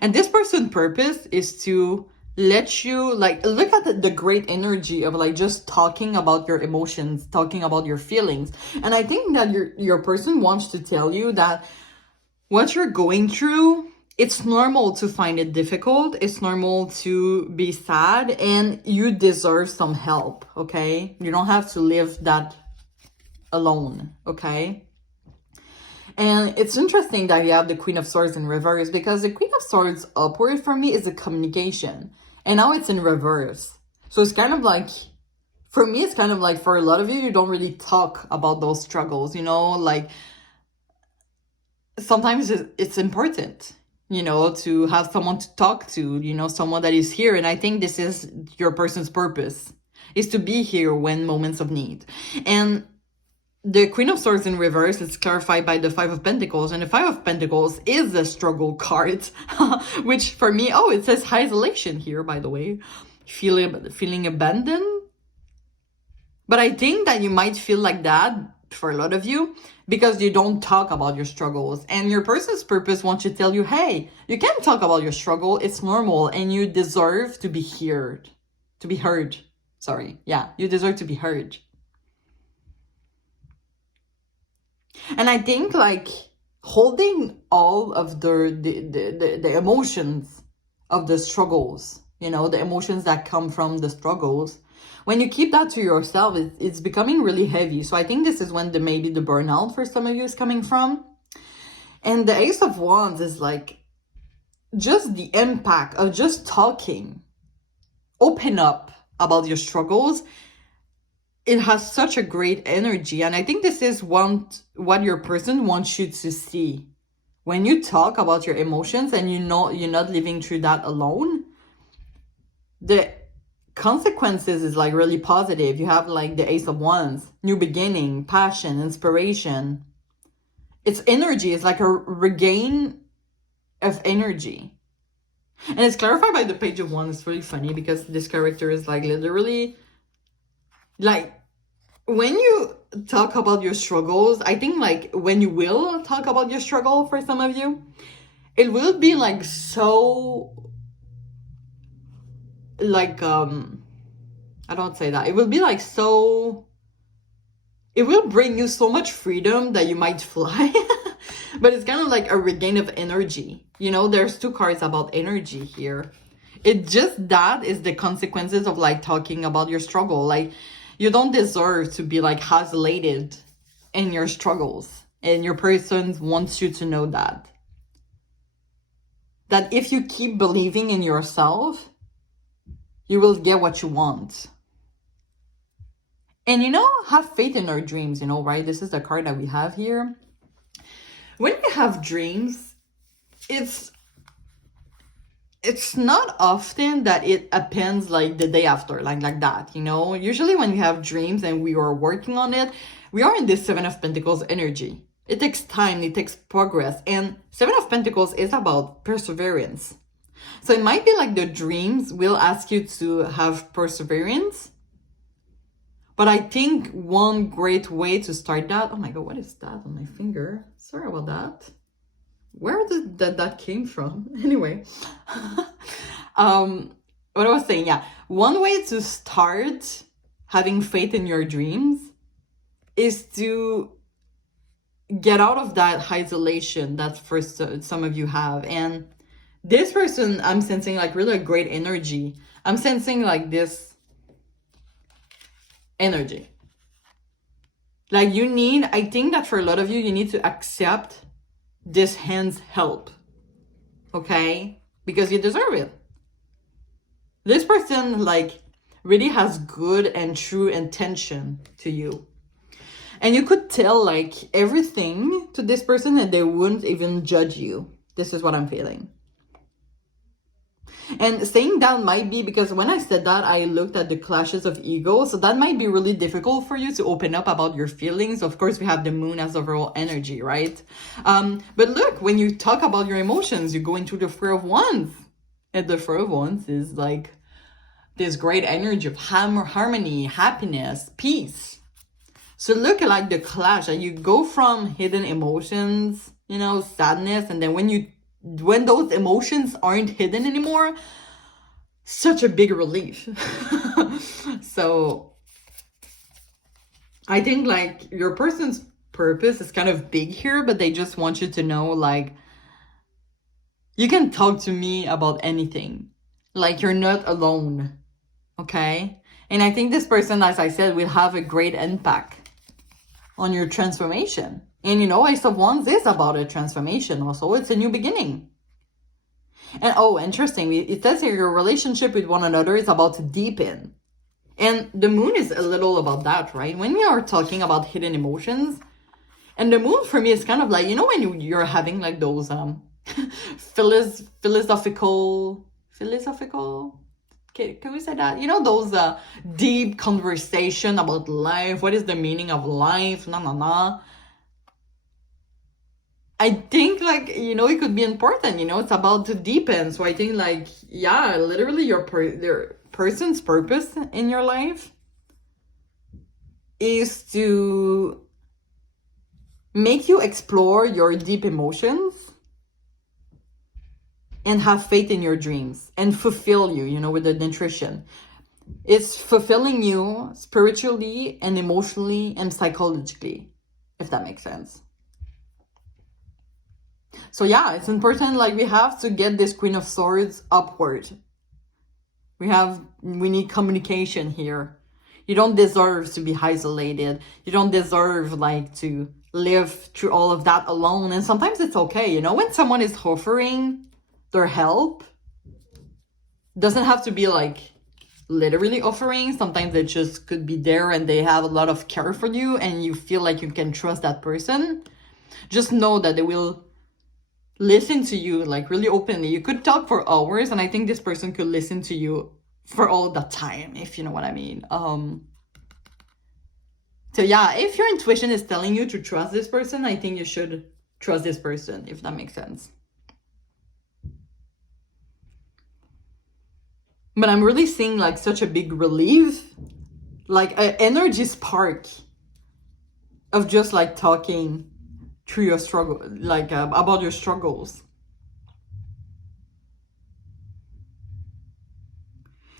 And this person's purpose is to let you, like, look at the great energy of, like, just talking about your emotions, talking about your feelings. And I think that your person wants to tell you that what you're going through, it's normal to find it difficult. It's normal to be sad, and you deserve some help, okay? You don't have to live that alone, okay? And it's interesting that you have the Queen of Swords in reverse, because the Queen of Swords upward for me is a communication. And now it's in reverse. So it's kind of like, for me, it's kind of like for a lot of you, you don't really talk about those struggles, you know? Like, sometimes it's important, you know, to have someone to talk to, you know, someone that is here. And I think this is your person's purpose, is to be here when moments of need. And the Queen of Swords in reverse is clarified by the Five of Pentacles. And the Five of Pentacles is a struggle card, which for me, oh, it says isolation here, by the way. Feeling abandoned. But I think that you might feel like that for a lot of you because you don't talk about your struggles. And your person's purpose wants to tell you, hey, you can talk about your struggle. It's normal. And you deserve to be heard. To be heard. Sorry. Yeah, you deserve to be heard. And I think like holding all of the emotions of the struggles, you know, the emotions that come from the struggles, when you keep that to yourself, it's becoming really heavy. So I think this is when maybe the burnout for some of you is coming from. And the Ace of Wands is like just the impact of just talking. Open up about your struggles. It has such a great energy. And I think this is what your person wants you to see. When you talk about your emotions and you know you're not living through that alone, the consequences is like really positive. You have like the Ace of Wands, new beginning, passion, inspiration. It's energy. It's like a regain of energy. And it's clarified by the Page of Wands. It's really funny because this character is like literally like when you talk about your struggles, I think like when you will talk about your struggle for some of you, it will be like so like I don't say that. It will be like so, it will bring you so much freedom that you might fly. But it's kind of like a regain of energy. You know, there's two cards about energy here. It just, that is the consequences of like talking about your struggle. Like you don't deserve to be like isolated in your struggles. And your person wants you to know that. That if you keep believing in yourself, you will get what you want. And you know, have faith in our dreams, you know, right? This is the card that we have here. When you have dreams, it's not often that it happens like the day after, like that, you know? Usually when we have dreams and we are working on it, we are in this Seven of Pentacles energy. It takes time, it takes progress. And Seven of Pentacles is about perseverance. So it might be like the dreams will ask you to have perseverance. But I think one great way to start that... Oh my God, what is that on my finger? Sorry about that. Where did that came from? Anyway. What I was saying, yeah. One way to start having faith in your dreams is to get out of that isolation that first some of you have. And this person, I'm sensing like really a great energy. I'm sensing like this energy. Like you need, I think that for a lot of you, you need to accept this hand's help. Okay? Because you deserve it. This person like really has good and true intention to you. And you could tell like everything to this person and they wouldn't even judge you. This is what I'm feeling. And saying that might be because when I said that, I looked at the clashes of ego. So that might be really difficult for you to open up about your feelings. Of course, we have the moon as overall energy, right? But look, when you talk about your emotions, you go into the Four of Wands. And the Four of Wands is like this great energy of harmony, happiness, peace. So look at like the clash. And you go from hidden emotions, you know, sadness. And then when those emotions aren't hidden anymore, such a big relief. So I think like your person's purpose is kind of big here, but they just want you to know like you can talk to me about anything. Like you're not alone. Okay? And I think this person, as I said, will have a great impact. on your transformation. And you know, Ace of Wands is about a transformation also. It's a new beginning. And oh, interesting. It says here your relationship with one another is about to deepen. And the moon is a little about that, right? When we are talking about hidden emotions, and the moon for me is kind of like, you know, when you're having like those philosophical, can we say that? You know, those deep conversation about life. What is the meaning of life? I think, like, you know, it could be important, you know, it's about to deepen. So I think, like, yeah, literally your person's purpose in your life is to make you explore your deep emotions and have faith in your dreams and fulfill you, you know, with the nutrition. It's fulfilling you spiritually and emotionally and psychologically, if that makes sense. So yeah, it's important, like, we have to get this Queen of Swords upward. We need communication here. You don't deserve to be isolated. You don't deserve, like, to live through all of that alone. And sometimes it's okay, you know, when someone is offering their help, doesn't have to be like literally offering. Sometimes they just could be there and they have a lot of care for you and you feel like you can trust that person. Just know that they will listen to you, like, really openly. You could talk for hours and I think this person could listen to you for all the time, if you know what I mean. So yeah, if your intuition is telling you to trust this person, I think you should trust this person, if that makes sense. But I'm really seeing, like, such a big relief, like an energy spark of just, like, talking through your struggle, like, about your struggles.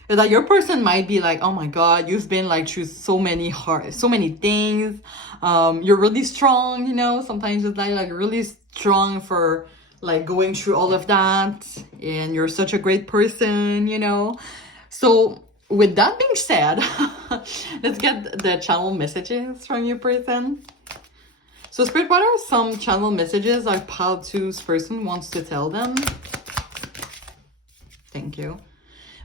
And that your person might be like, oh my God, you've been, like, through so many things. You're really strong, you know. Sometimes it's like really strong for, like, going through all of that, and you're such a great person, you know. So with that being said, let's get the channel messages from your person. So Spirit, what are some channel messages like Pile 2's person wants to tell them? Thank you.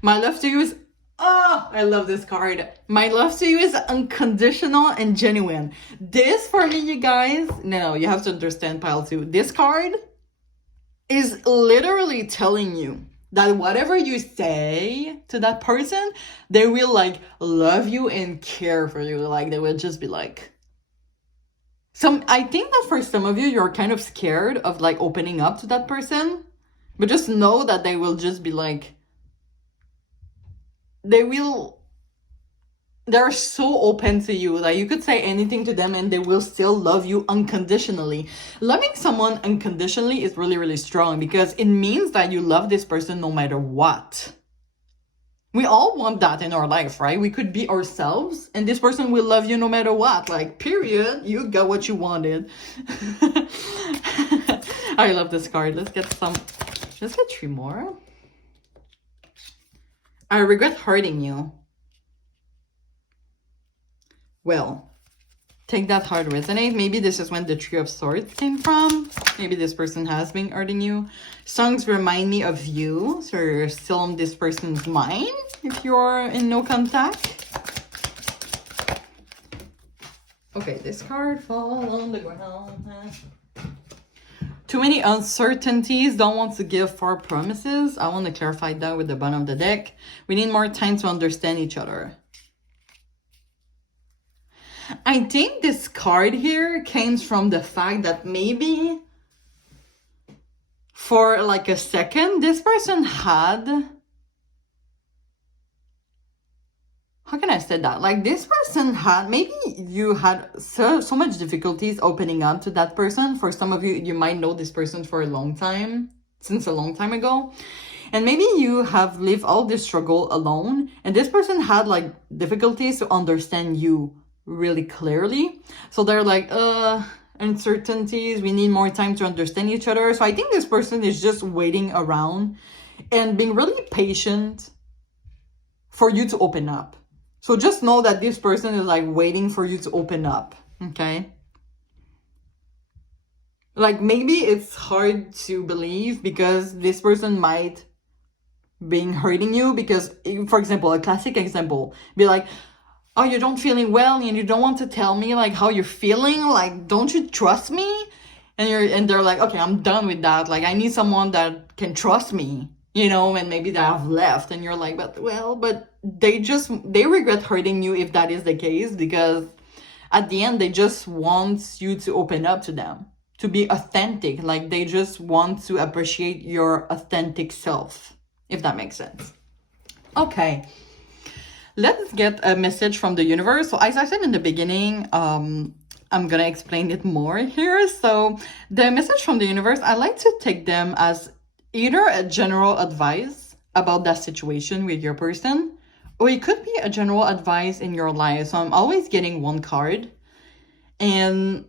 My love to you is, oh, I love this card. My love to you is unconditional and genuine. This for me, you guys, no, you have to understand, Pile 2. This card is literally telling you that whatever you say to that person, they will, like, love you and care for you. Like, they will just be like, I think that for some of you, you're kind of scared of, like, opening up to that person, but just know that they will just be like, they're so open to you. Like, you could say anything to them and they will still love you unconditionally. Loving someone unconditionally is really, really strong because it means that you love this person no matter what. We all want that in our life, right? We could be ourselves and this person will love you no matter what. Like, period. You got what you wanted. I love this card. Let's get 3 more. I regret hurting you. Well, take that hard resonate. Maybe this is when the Three of Swords came from. Maybe this person has been hurting you. Songs remind me of you. So you're still on this person's mind if you're in no contact. Okay, this card fall on the ground. Too many uncertainties. Don't want to give far promises. I want to clarify that with the bottom of the deck. We need more time to understand each other. I think this card here came from the fact that maybe for like a second, this person had, how can I say that? Like, this person had, maybe you had so much difficulties opening up to that person. For some of you, you might know this person for a long time, since a long time ago. And maybe you have lived all this struggle alone. And this person had, like, difficulties to understand you really clearly. So they're like, uncertainties, we need more time to understand each other. So I think this person is just waiting around and being really patient for you to open up. So just know that this person is, like, waiting for you to open up, okay? like maybe it's hard to believe because this person might being hurting you, because for example, a classic example be like, oh, you don't feeling well and you don't want to tell me like how you're feeling, like don't you trust me? And they're like, okay, I'm done with that, like I need someone that can trust me, you know, and maybe they have left, and you're like, but they regret hurting you if that is the case, because at the end they just want you to open up to them, to be authentic, like they just want to appreciate your authentic self, if that makes sense. Okay, let's get a message from the universe. So as I said in the beginning, I'm gonna explain it more here. So the message from the universe, I like to take them as either a general advice about that situation with your person, or it could be a general advice in your life. So I'm always getting one card, and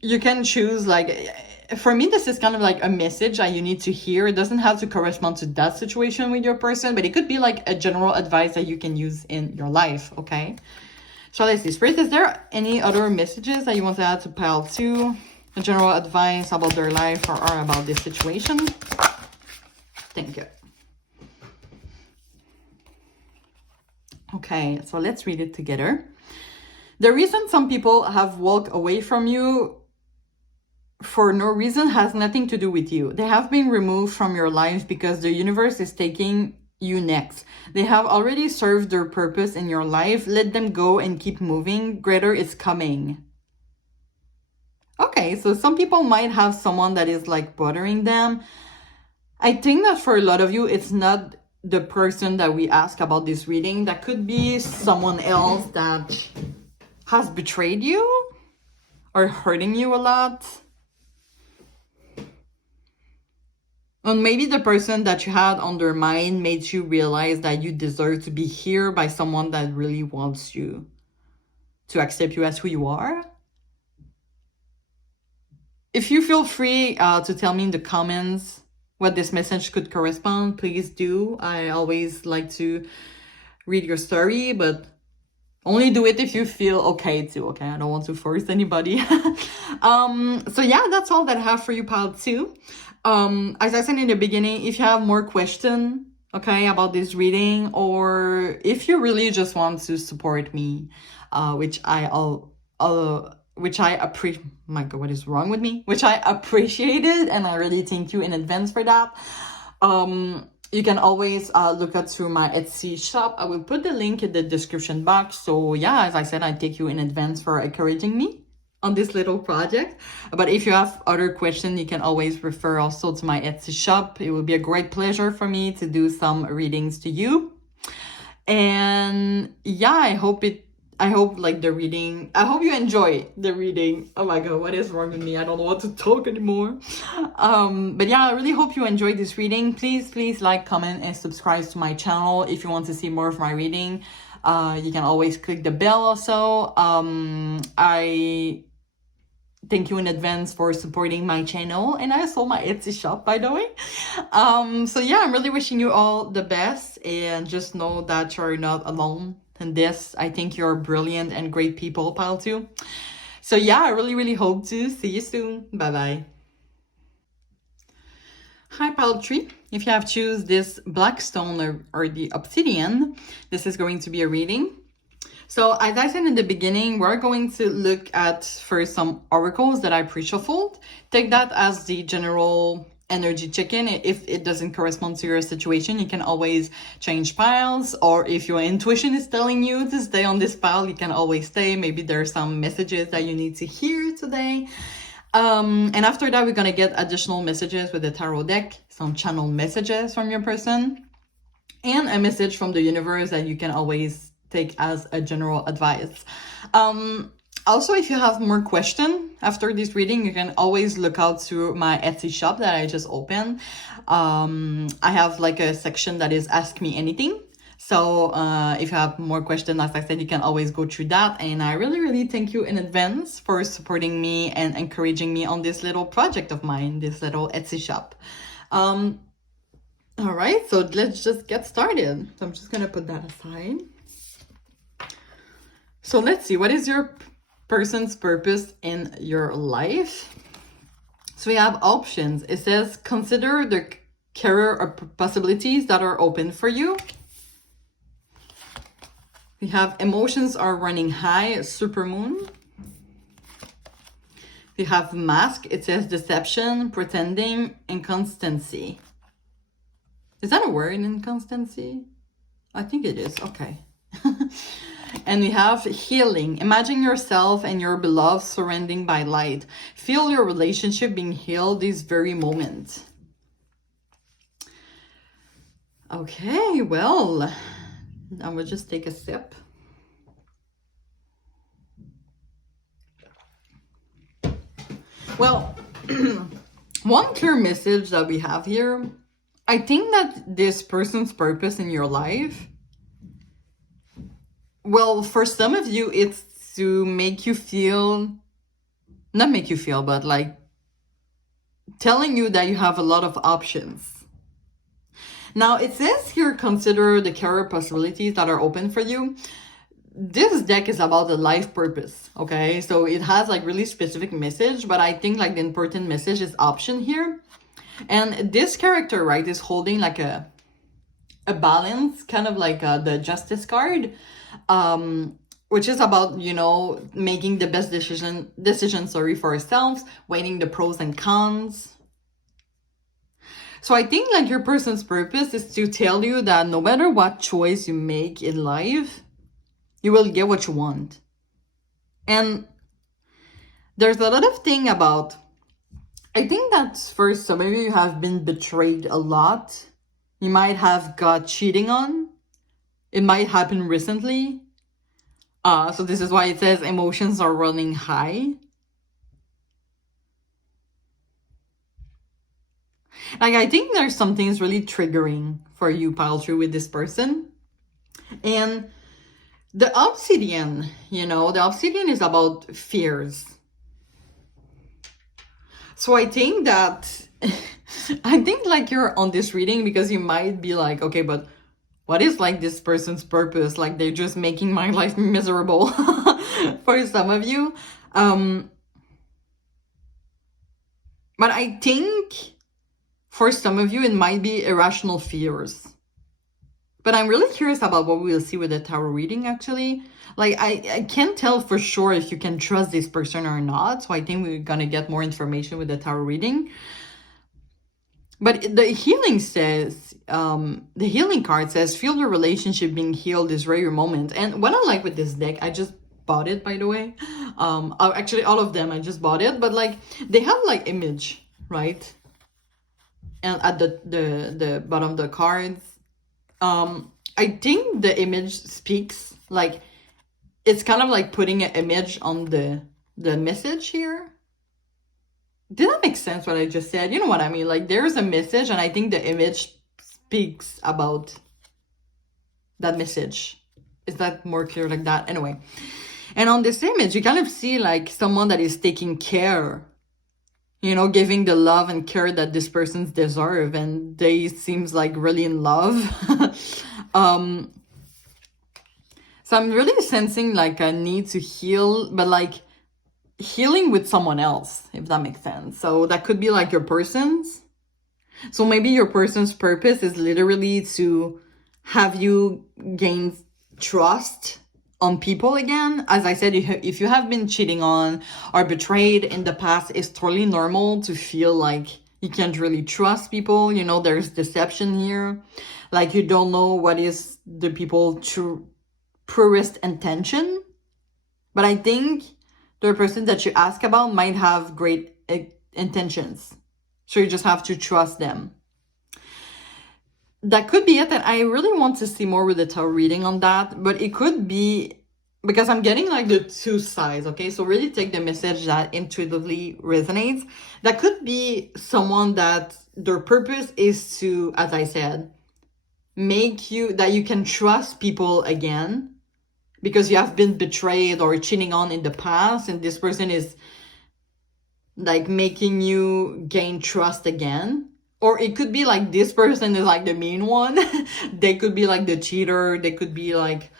you can choose, like, for me, this is kind of like a message that you need to hear. It doesn't have to correspond to that situation with your person, but it could be like a general advice that you can use in your life, okay? So let's see, Spirit, is there any other messages that you want to add to pile 2? A general advice about their life or about this situation? Thank you. Okay, so let's read it together. The reason some people have walked away from you for no reason has nothing to do with you. They have been removed from your life because the universe is taking you next. They have already served their purpose in your life. Let them go and keep moving. Greater is coming. Okay, so some people might have someone that is like bothering them. I think that for a lot of you, it's not the person that we ask about this reading. That could be someone else that has betrayed you or hurting you a lot. And maybe the person that you had on their mind made you realize that you deserve to be here by someone that really wants you to accept you as who you are. If you feel free to tell me in the comments what this message could correspond, please do. I always like to read your story, but only do it if you feel okay to, okay? I don't want to force anybody. So yeah, that's all that I have for you, pile 2. As I said in the beginning, if you have more questions, okay, about this reading, or if you really just want to support me, which I appreciate. My God, what is wrong with me? Which I appreciated, and I really thank you in advance for that. You can always look up through my Etsy shop. I will put the link in the description box. So yeah, as I said, I thank you in advance for encouraging me on this little project. But if you have other questions, you can always refer also to my Etsy shop. It will be a great pleasure for me to do some readings to you. And yeah, I hope like the reading, I hope you enjoy the reading. Oh my God, what is wrong with me? I don't know what to talk anymore. But yeah, I really hope you enjoyed this reading. Please like, comment, and subscribe to my channel if you want to see more of my reading. You can always click the bell also. I thank you in advance for supporting my channel, and I sold my Etsy shop, by the way. So yeah, I'm really wishing you all the best, and just know that you're not alone in this. I think you're brilliant and great people, pile 2. So yeah, I really hope to see you soon. Bye bye. Hi, pile 3. If you have choose this black stone or the obsidian, this is going to be a reading. So as I said in the beginning, we're going to look at first some oracles that I pre-shuffled. Take that as the general energy check-in. If it doesn't correspond to your situation, you can always change piles, or if your intuition is telling you to stay on this pile, you can always stay. Maybe there are some messages that you need to hear today. And after that, we're gonna get additional messages with the tarot deck, some channel messages from your person, and a message from the universe that you can always take as a general advice. Also, if you have more questions after this reading, you can always look out to my Etsy shop that I just opened. I have like a section that is Ask Me Anything. So if you have more questions, as I said, you can always go through that. And I really thank you in advance for supporting me and encouraging me on this little project of mine, this little Etsy shop. All right, so let's just get started. So I'm just gonna put that aside. So let's see, what is your person's purpose in your life? So we have options. It says, consider the career or possibilities that are open for you. We have emotions are running high, supermoon. We have mask. It says deception, pretending, inconstancy. Is that a word, inconstancy? I think it is. Okay. And we have healing. Imagine yourself and your beloved surrounding by light. Feel your relationship being healed this very moment. Okay, well, I will just take a sip. Well, one clear message that we have here, I think that this person's purpose in your life, well, for some of you, it's to make you feel, not make you feel, but like telling you that you have a lot of options. Now, it says here, consider the career possibilities that are open for you. This deck is about the life purpose, okay? So it has like really specific message, but I think like the important message is option here. And this character, right, is holding like a balance, kind of like the Justice card, which is about, you know, making the best decision, for ourselves, weighing the pros and cons. So I think like your person's purpose is to tell you that no matter what choice you make in life, you will get what you want. And there's a lot of thing about, I think that for some of you have been betrayed a lot. You might have got cheating on. It might happen recently. So this is why it says emotions are running high. Like, I think there's some things really triggering for you, pile through with this person. And the obsidian, you know, the obsidian is about fears. So I think that, I think like you're on this reading because you might be like, okay, but what is like this person's purpose? Like they're just making my life miserable for some of you. But I think for some of you, it might be irrational fears. But I'm really curious about what we'll see with the tarot reading, actually. Like, I can't tell for sure if you can trust this person or not. So I think we're going to get more information with the tarot reading. But the healing says, the healing card says, feel your relationship being healed this very moment. And what I like with this deck, I just bought it, by the way. Actually, all of them, I just bought it. But like, they have like image, right? And at the bottom of the cards, I think the image speaks, like, it's kind of like putting an image on the message here. Did that make sense what I just said? You know what I mean? Like, there's a message, and I think the image speaks about that message. Is that more clear like that? Anyway. And on this image, you kind of see, like, someone that is taking care, you know, giving the love and care that this person's deserve, and they seems like really in love. So I'm really sensing like a need to heal, but like healing with someone else, if that makes sense. So that could be like your person's. So maybe your person's purpose is literally to have you gain trust on people again. As I said, if you have been cheating on or betrayed in the past, it's totally normal to feel like you can't really trust people. You know, there's deception here. Like, you don't know what is the people's truest intention. But I think the person that you ask about might have great intentions. So you just have to trust them. That could be it. And I really want to see more with the tarot reading on that. But it could be, because I'm getting like the two sides, okay? So really take the message that intuitively resonates. That could be someone that their purpose is to, as I said, make you, that you can trust people again. Because you have been betrayed or cheating on in the past. And this person is like making you gain trust again. Or it could be like this person is like the mean one. They could be like the cheater. They could be like,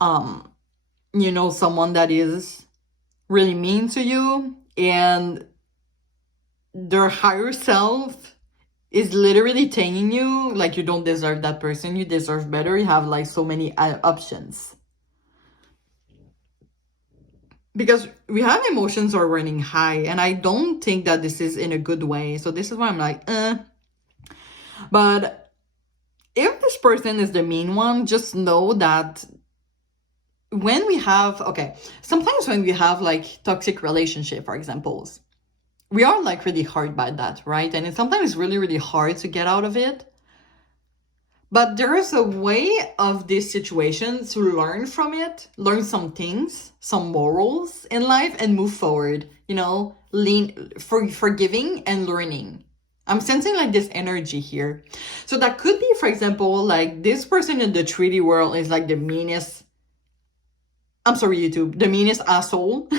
you know, someone that is really mean to you. And their higher self is literally telling you like you don't deserve that person, you deserve better, you have like so many options. Because we have emotions are running high, and I don't think that this is in a good way. So this is why I'm like, But if this person is the mean one, just know that when we have, okay, sometimes when we have like toxic relationship, for examples, we are like really hard by that, right? And it's sometimes really, really hard to get out of it. But there is a way of this situation to learn from it, learn some things, some morals in life, and move forward, you know, forgiving and learning. I'm sensing like this energy here. So that could be, for example, like this person in the 3D world is like the meanest, I'm sorry, YouTube, the meanest asshole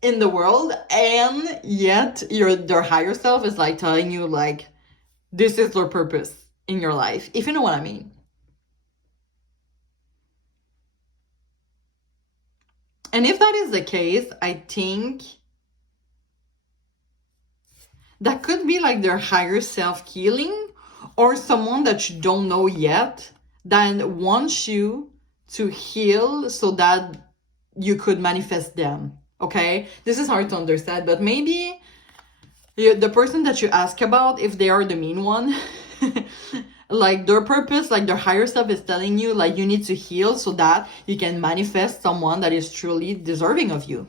in the world. And yet their higher self is like telling you like, this is their purpose in your life, if you know what I mean. And if that is the case, I think that could be like their higher self healing, or someone that you don't know yet that wants you to heal so that you could manifest them. Okay, this is hard to understand, but maybe the person that you ask about, if they are the mean one, like their purpose, like their higher self is telling you like you need to heal so that you can manifest someone that is truly deserving of you.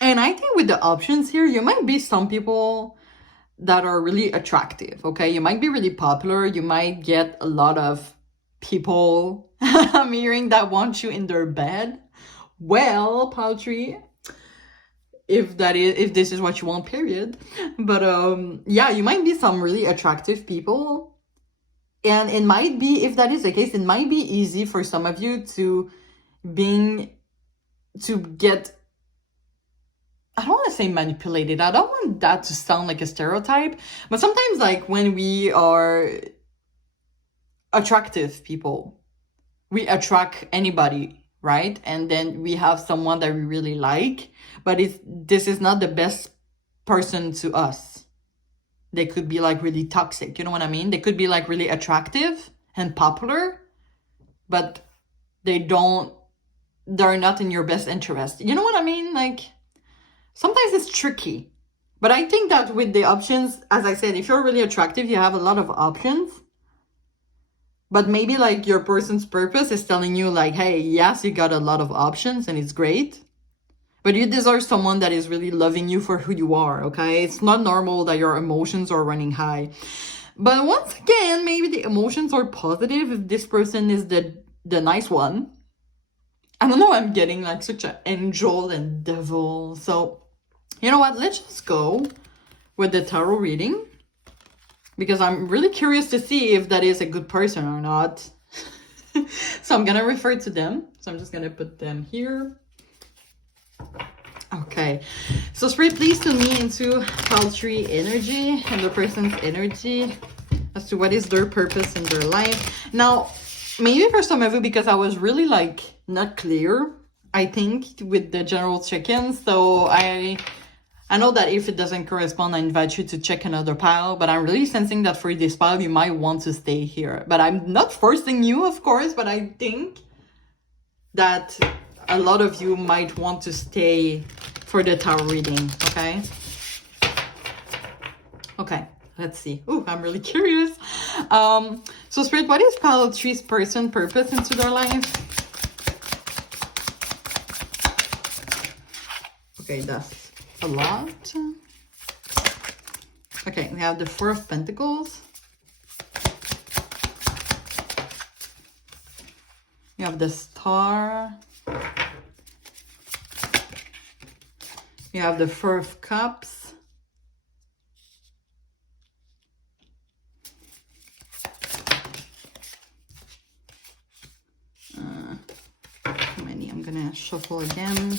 And I think with the options here, you might be some people that are really attractive, okay? You might be really popular. You might get a lot of people I'm hearing that want you in their bed. Well, paltry, if this is what you want, period. But yeah, you might be some really attractive people. And it might be, if that is the case, it might be easy for some of you to get, I don't want to say manipulated. I don't want that to sound like a stereotype. But sometimes like when we are attractive people, we attract anybody, right? And then we have someone that we really like, but this is not the best person to us. They could be like really toxic, you know what I mean? They could be like really attractive and popular, but they're not in your best interest. You know what I mean? Like, sometimes it's tricky. But I think that with the options, as I said, if you're really attractive, you have a lot of options. But maybe like your person's purpose is telling you like, hey, yes, you got a lot of options and it's great, but you deserve someone that is really loving you for who you are, okay? It's not normal that your emotions are running high. But once again, maybe the emotions are positive if this person is the nice one. I don't know, I'm getting like such an angel and devil. So, you know what? Let's just go with the tarot reading, because I'm really curious to see if that is a good person or not. So I'm gonna refer to them. So I'm just gonna put them here. Okay. So Spirit, please tune me into paltry energy and the person's energy as to what is their purpose in their life. Now, maybe for some of you, because I was really like not clear, I think, with the general check-ins. So I know that if it doesn't correspond, I invite you to check another pile, but I'm really sensing that for this pile, you might want to stay here. But I'm not forcing you, of course, but I think that a lot of you might want to stay for the tarot reading, okay? Okay, let's see. Ooh, I'm really curious. So Spirit, what is pile 3's person purpose into their life? Okay, that's a lot. Okay, we have the 4 of Pentacles. You have the Star. You have the 4 of Cups. How many? I'm gonna shuffle again.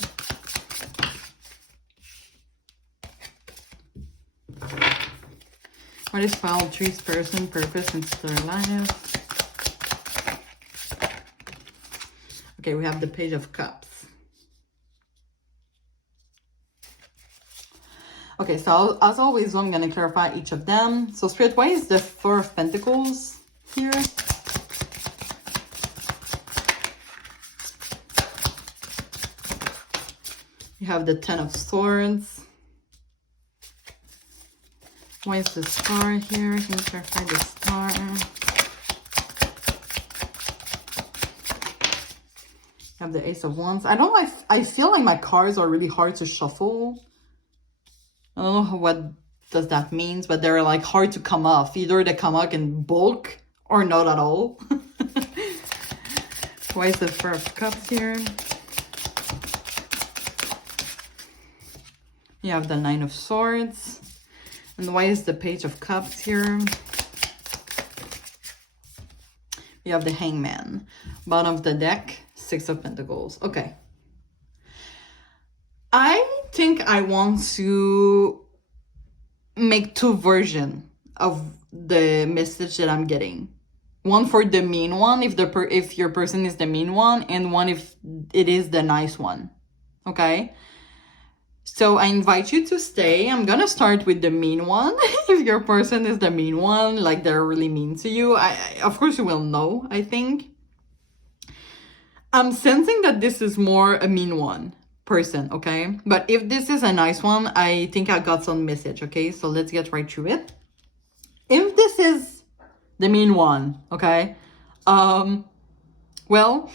What is pile 3's person purpose into their life? Okay, we have the Page of Cups. Okay, so as always, I'm going to clarify each of them. So Spirit, why is the Four of Pentacles here? You have the Ten of Swords. Why is the Star here? Can you clarify the Star? You have the Ace of Wands. I don't know, I feel like my cards are really hard to shuffle. I don't know what does that mean, but they're like hard to come off. Either they come out in bulk or not at all. Why is the Four of Cups here? You have the Nine of Swords. And why is the Page of Cups here? You have the Hangman. Bottom of the deck, Six of Pentacles. Okay. I think I want to make two versions of the message that I'm getting. One for the mean one, if your person is the mean one, and one if it is the nice one. Okay? So I invite you to stay. I'm gonna start with the mean one. If your person is the mean one, like they're really mean to you, I of course you will know, I think. I'm sensing that this is more a mean one person, okay? But if this is a nice one, I think I got some message, okay? So let's get right to it. If this is the mean one, okay? Well,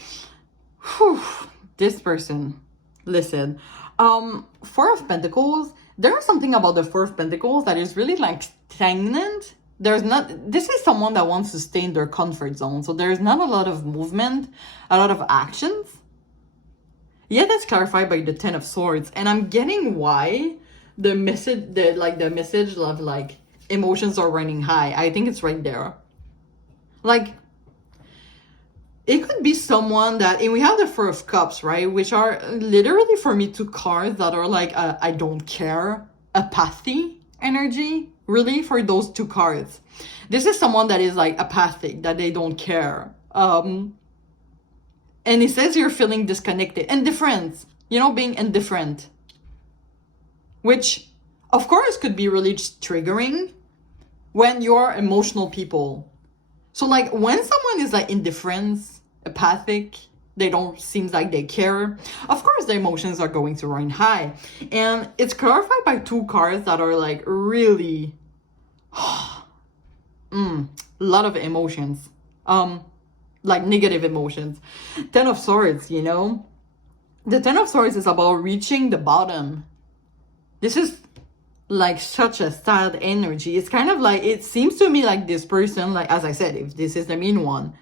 this person, listen. Four of Pentacles, there's something about the Four of Pentacles that is really like stagnant. This is someone that wants to stay in their comfort zone. So there's not a lot of movement, a lot of actions. Yeah, that's clarified by the Ten of Swords. And I'm getting why the message of like emotions are running high. I think it's right there. Like, it could be someone that, and we have the Four of Cups, right? Which are literally for me two cards that are like, I don't care, apathy energy, really, for those two cards. This is someone that is like apathic, that they don't care. And it says you're feeling disconnected. Indifference, being indifferent. Which, of course, could be really triggering when you're emotional people. So like when someone is like indifference, apathic, they don't seem like they care, of course the emotions are going to run high. And it's clarified by two cards that are like really a lot of emotions, like negative emotions. Ten of Swords, the Ten of Swords is about reaching the bottom. This is like such a sad energy. It's kind of like, it seems to me like this person, like as I said, if this is the mean one,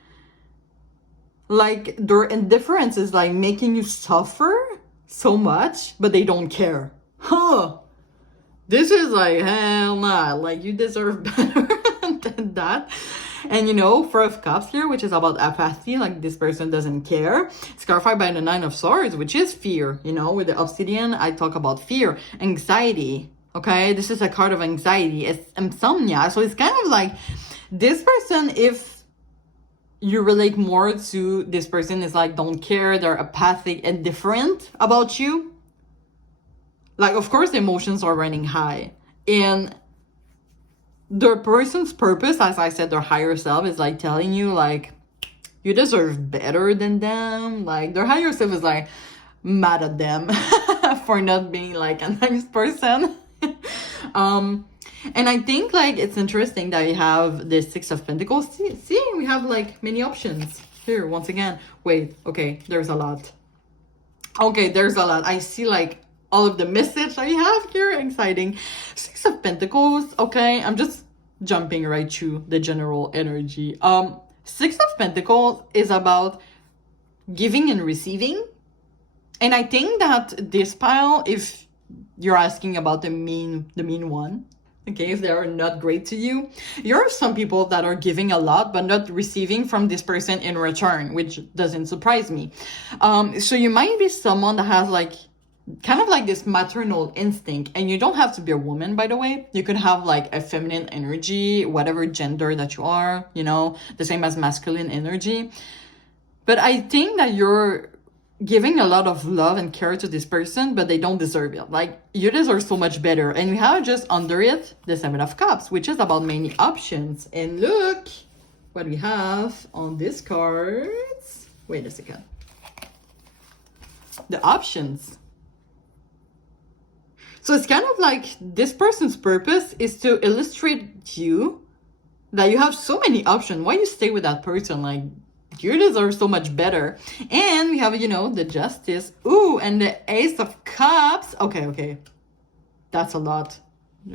like their indifference is like making you suffer so much, but they don't care. This is like, hell nah, like you deserve better than that. And Four of Cups here, which is about apathy, like this person doesn't care. It's clarified by the Nine of Swords, which is fear. With the obsidian, I talk about fear, anxiety. Okay, this is a card of anxiety. It's insomnia. So it's kind of like this person, if you relate more to this person, is like don't care, they're apathic, indifferent about you. Like, of course, the emotions are running high. And the person's purpose, as I said, their higher self is like telling you like you deserve better than them. Like their higher self is like mad at them for not being like a nice person. And I think like it's interesting that you have the Six of Pentacles. See, we have like many options here once again. Wait, okay, there's a lot. Okay, there's a lot. I see like all of the message I have here. Exciting. Six of Pentacles. Okay, I'm just jumping right to the general energy. Six of Pentacles is about giving and receiving. And I think that this pile, if you're asking about the mean one, okay, if they are not great to you, you're some people that are giving a lot but not receiving from this person in return, which doesn't surprise me. So you might be someone that has like kind of like this maternal instinct, and you don't have to be a woman, by the way. You could have like a feminine energy, whatever gender that you are, the same as masculine energy. But I think that you're giving a lot of love and care to this person, but they don't deserve it. Like, you deserve so much better. And we have just under it the Seven of Cups, which is about many options. And look what we have on this cards. Wait a second. The options. So it's kind of like this person's purpose is to illustrate you that you have so many options. Why you stay with that person? Like, you deserve so much better. And we have, you know, the Justice. Ooh, and the Ace of Cups. Okay. That's a lot.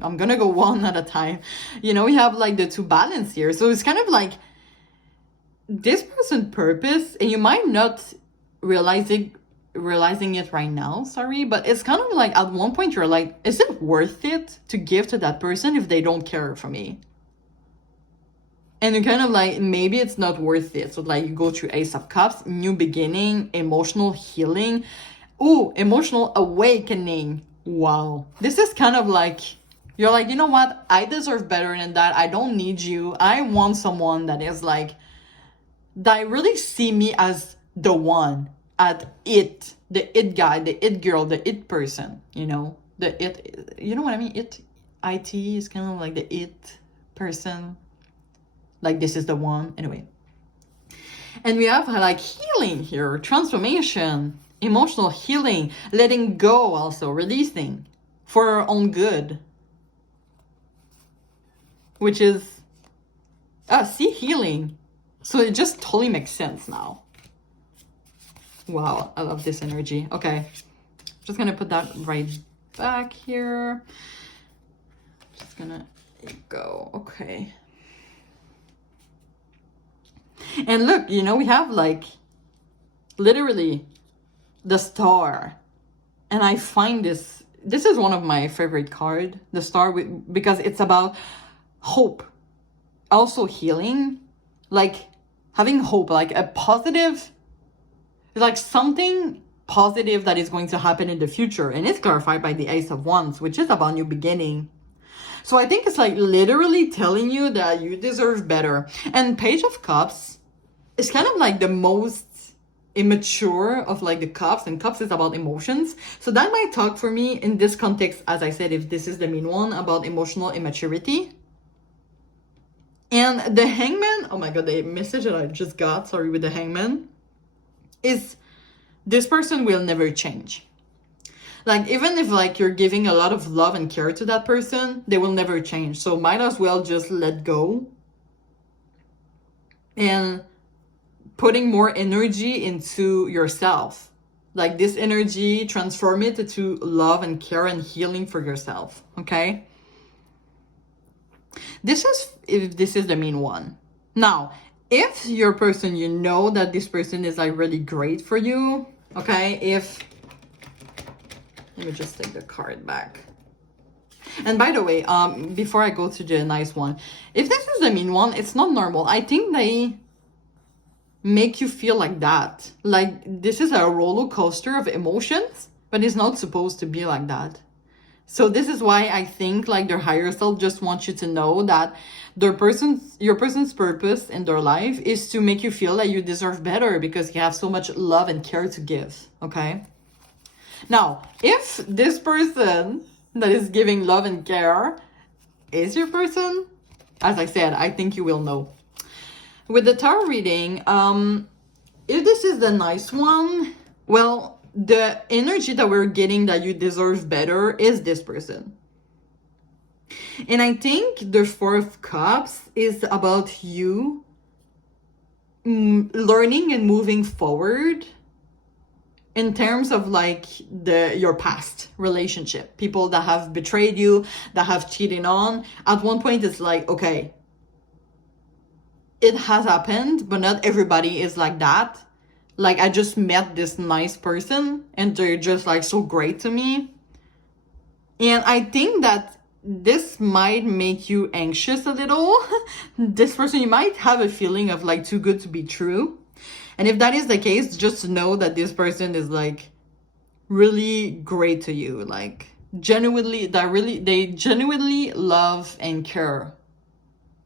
I'm gonna go one at a time. You know, we have like the two balance here. So it's kind of like this person's purpose, and you might not realizing it right now, sorry, but it's kind of like at one point you're like, is it worth it to give to that person if they don't care for me? And you're kind of like, maybe it's not worth it. So like you go through Ace of Cups, new beginning, emotional healing. Ooh, emotional awakening. Wow. This is kind of like, you're like, you know what? I deserve better than that. I don't need you. I want someone that is like, that really see me as the one, at it, the it guy, the it girl, the it person, you know, the it, you know what I mean? It is kind of like the it person. Like, this is the one. Anyway. And we have like healing here, transformation, emotional healing, letting go also, releasing for our own good. Which is, see, healing. So it just totally makes sense now. Wow, I love this energy. Okay. Just gonna put that right back here. Just gonna go. Okay. And look, you know, we have like literally the Star. And I find this is one of my favorite cards, the Star, because it's about hope, also healing, like having hope, like a positive, like something positive that is going to happen in the future. And it's clarified by the Ace of Wands, which is about new beginning. So I think it's like literally telling you that you deserve better. And Page of Cups is kind of like the most immature of like the cups, and cups is about emotions. So that might talk for me in this context, as I said, if this is the main one, about emotional immaturity. And the Hangman, oh my god, the message that I just got, sorry, with the Hangman, is this person will never change. Like, even if like you're giving a lot of love and care to that person, they will never change. So might as well just let go and putting more energy into yourself. Like, this energy, transform it into love and care and healing for yourself. Okay? This is the main one. Now, if your person, you know that this person is like really great for you, okay? Let me just take the card back. And by the way, before I go to the nice one, if this is the mean one, it's not normal. I think they make you feel like that. Like, this is a roller coaster of emotions, but it's not supposed to be like that. So this is why I think like their higher self just wants you to know that your person's purpose in their life is to make you feel that you deserve better because you have so much love and care to give. Okay? Now, if this person that is giving love and care is your person, as I said, I think you will know. With the tarot reading, if this is the nice one, well, the energy that we're getting that you deserve better is this person. And I think the Four of Cups is about you learning and moving forward in terms of like your past relationship, people that have betrayed you, that have cheated on. At one point, it's like, okay, it has happened, but not everybody is like that. Like, I just met this nice person and they're just like so great to me. And I think that this might make you anxious a little. This person, you might have a feeling of like too good to be true. And if that is the case, just know that this person is like really great to you. Like, genuinely, they genuinely love and care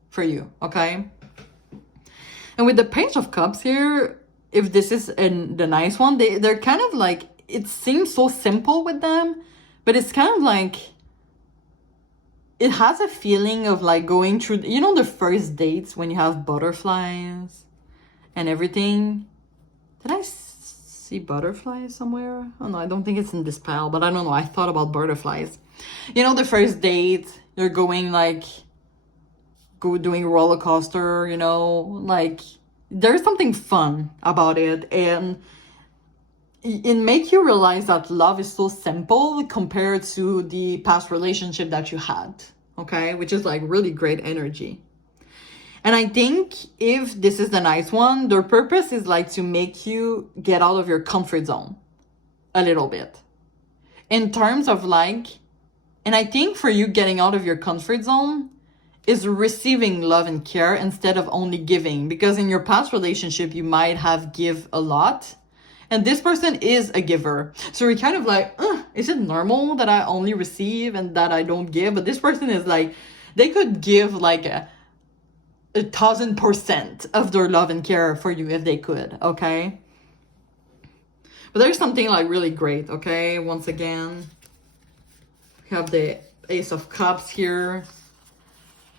for you, okay? And with the Page of Cups here, if this is the nice one, they're kind of like, it seems so simple with them, but it's kind of like, it has a feeling of like going through, you know, the first dates when you have butterflies and everything. Did I see butterflies somewhere? Oh no, I don't think it's in this pile, but I don't know. I thought about butterflies. You know, the first date, you're going like, doing a roller coaster, you know, like there's something fun about it. And it makes you realize that love is so simple compared to the past relationship that you had, okay? Which is like really great energy. And I think if this is the nice one, their purpose is like to make you get out of your comfort zone a little bit. In terms of like, and I think for you getting out of your comfort zone is receiving love and care instead of only giving. Because in your past relationship, you might have give a lot. And this person is a giver. So you're kind of like, is it normal that I only receive and that I don't give? But this person is like, they could give like 1,000% of their love and care for you if they could, okay? But there's something like really great, okay? Once again, we have the Ace of Cups here.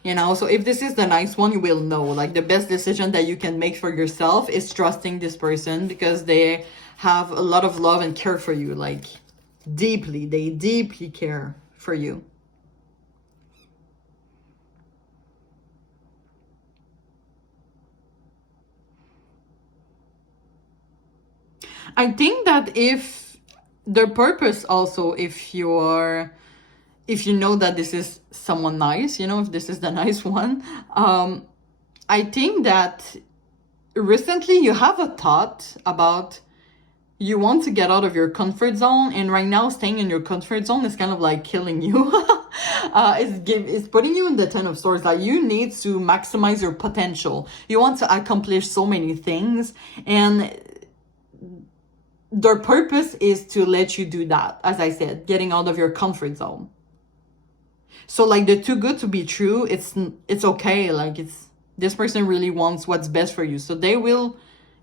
You know, so if this is the nice one, you will know, like the best decision that you can make for yourself is trusting this person because they have a lot of love and care for you, like deeply, they deeply care for you. I think that if the purpose also, if you know that this is someone nice, you know, if this is the nice one, I think that recently you have a thought about you want to get out of your comfort zone, and right now staying in your comfort zone is kind of like killing you. It's putting you in the 10 of swords. Like you need to maximize your potential. You want to accomplish so many things, and their purpose is to let you do that. As I said, getting out of your comfort zone. So like the too good to be true, it's okay. Like this person really wants what's best for you. So they will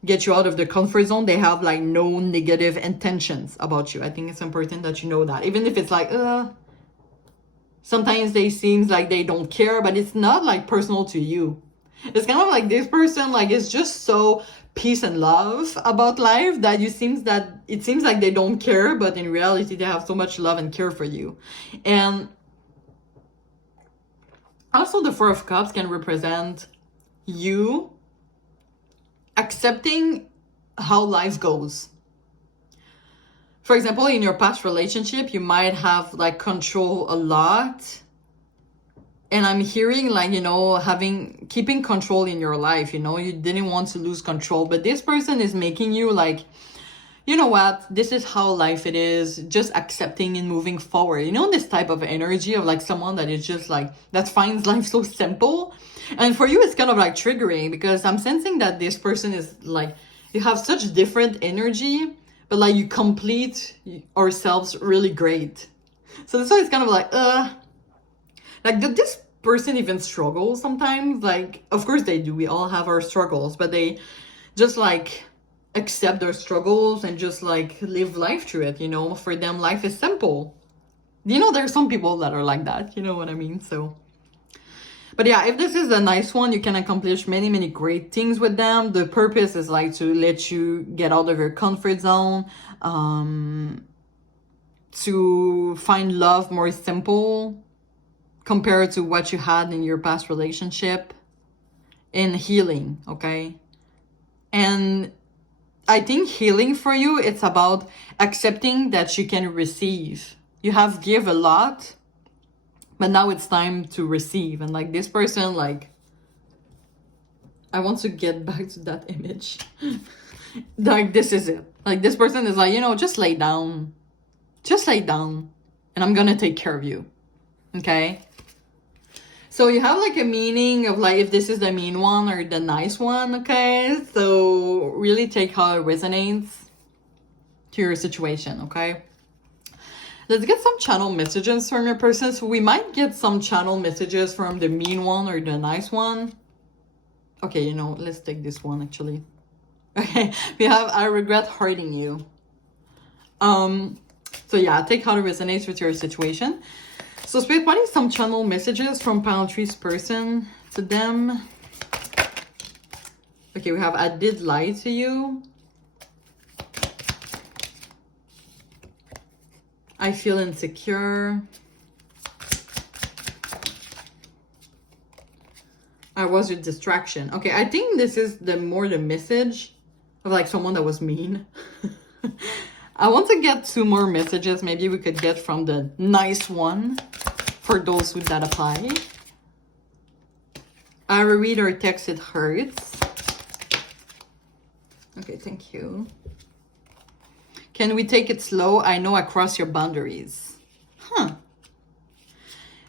get you out of the comfort zone. They have like no negative intentions about you. I think it's important that you know that. Even if it's like, sometimes they seems like they don't care, but it's not like personal to you. It's kind of like this person like is just so peace and love about life that it seems like they don't care, but in reality they have so much love and care for you. And also the Four of Cups can represent you accepting how life goes. For example, in your past relationship, you might have like control a lot. And I'm hearing like, you know, keeping control in your life, you know, you didn't want to lose control, but this person is making you like, you know what, this is how life it is, just accepting and moving forward. You know, this type of energy of like someone that is just like, that finds life so simple. And for you, it's kind of like triggering because I'm sensing that this person is like, you have such different energy, but like you complete ourselves really great. So that's why it's kind of like did this person even struggle sometimes? Like, of course they do. We all have our struggles, but they just like accept their struggles and just like live life through it, you know? For them, life is simple. You know, there's some people that are like that, you know what I mean? So, but yeah, if this is a nice one, you can accomplish many, many great things with them. The purpose is like to let you get out of your comfort zone, to find love more simple compared to what you had in your past relationship, and healing, okay? And I think healing for you, it's about accepting that you can receive. You have give a lot, but now it's time to receive. And like this person, like, I want to get back to that image. Like, this is it. Like, this person is like, you know, just lay down. Just lay down. And I'm gonna take care of you. Okay? So you have like a meaning of like if this is the mean one or the nice one, okay? So really take how it resonates to your situation, okay? Let's get some channel messages from your person. So we might get some channel messages from the mean one or the nice one. Okay, you know, let's take this one actually. Okay, we have I regret hurting you. So yeah, take how it resonates with your situation. So Spirit, what is some channel messages from Pile Tree's person to them? Okay, we have I did lie to you. I feel insecure. I was your distraction. Okay, I think this is the message of like someone that was mean. I want to get 2 more messages. Maybe we could get from the nice one for those who that apply. I read or text, it hurts. Okay, thank you. Can we take it slow? I know I cross your boundaries. Huh.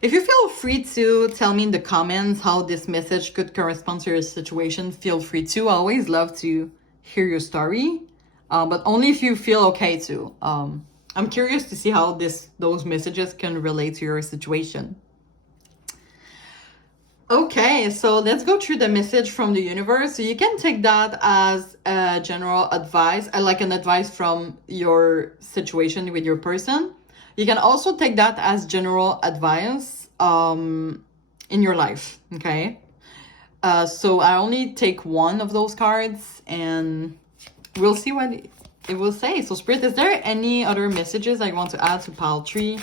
If you feel free to tell me in the comments how this message could correspond to your situation, feel free to. I always love to hear your story, but only if you feel okay to. I'm curious to see how those messages can relate to your situation. Okay, so let's go through the message from the universe. So you can take that as a general advice, like an advice from your situation with your person. You can also take that as general advice in your life, okay? So I only take one of those cards and we'll see what it will say. So Spirit, is there any other messages I want to add to pile 3?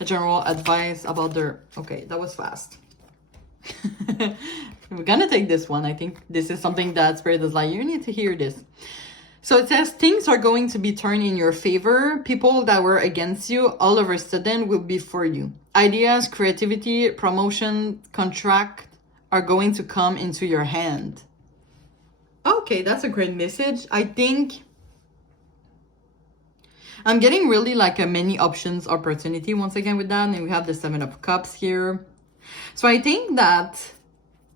A general advice about their... Okay, that was fast. We're gonna take this one. I think this is something that Spirit is like, you need to hear this. So it says things are going to be turned in your favor. People that were against you all of a sudden will be for you. Ideas, creativity, promotion, contract are going to come into your hand. Okay, that's a great message. I think I'm getting really like a many options opportunity once again with that. And we have the 7 of Cups here. So I think that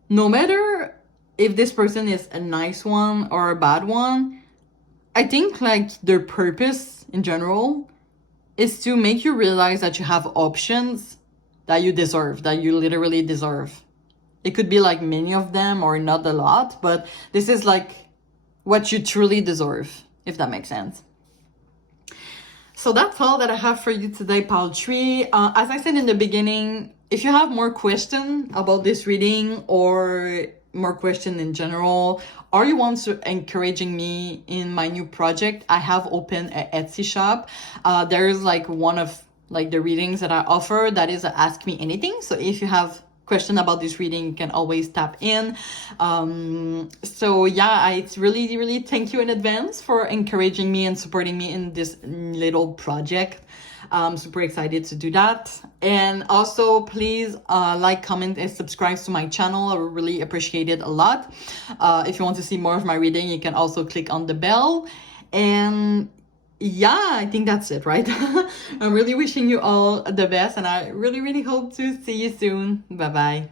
no matter if this person is a nice one or a bad one, I think like their purpose in general is to make you realize that you have options that you deserve, that you literally deserve. It could be like many of them or not a lot, but this is like what you truly deserve, if that makes sense. So that's all that I have for you today, pile 3. As I said in the beginning, if you have more questions about this reading or more questions in general, or you want to encouraging me in my new project, I have opened an Etsy shop. There's like one of like the readings that I offer that is a Ask Me Anything. So if you have question about this reading, you can always tap in. So yeah, it's really thank you in advance for encouraging me and supporting me in this little project. I'm super excited to do that. And also please like, comment, and subscribe to my channel. I really appreciate it a lot. If you want to see more of my reading, you can also click on the bell. And yeah, I think that's it, right? I'm really wishing you all the best, and I really hope to see you soon. Bye bye.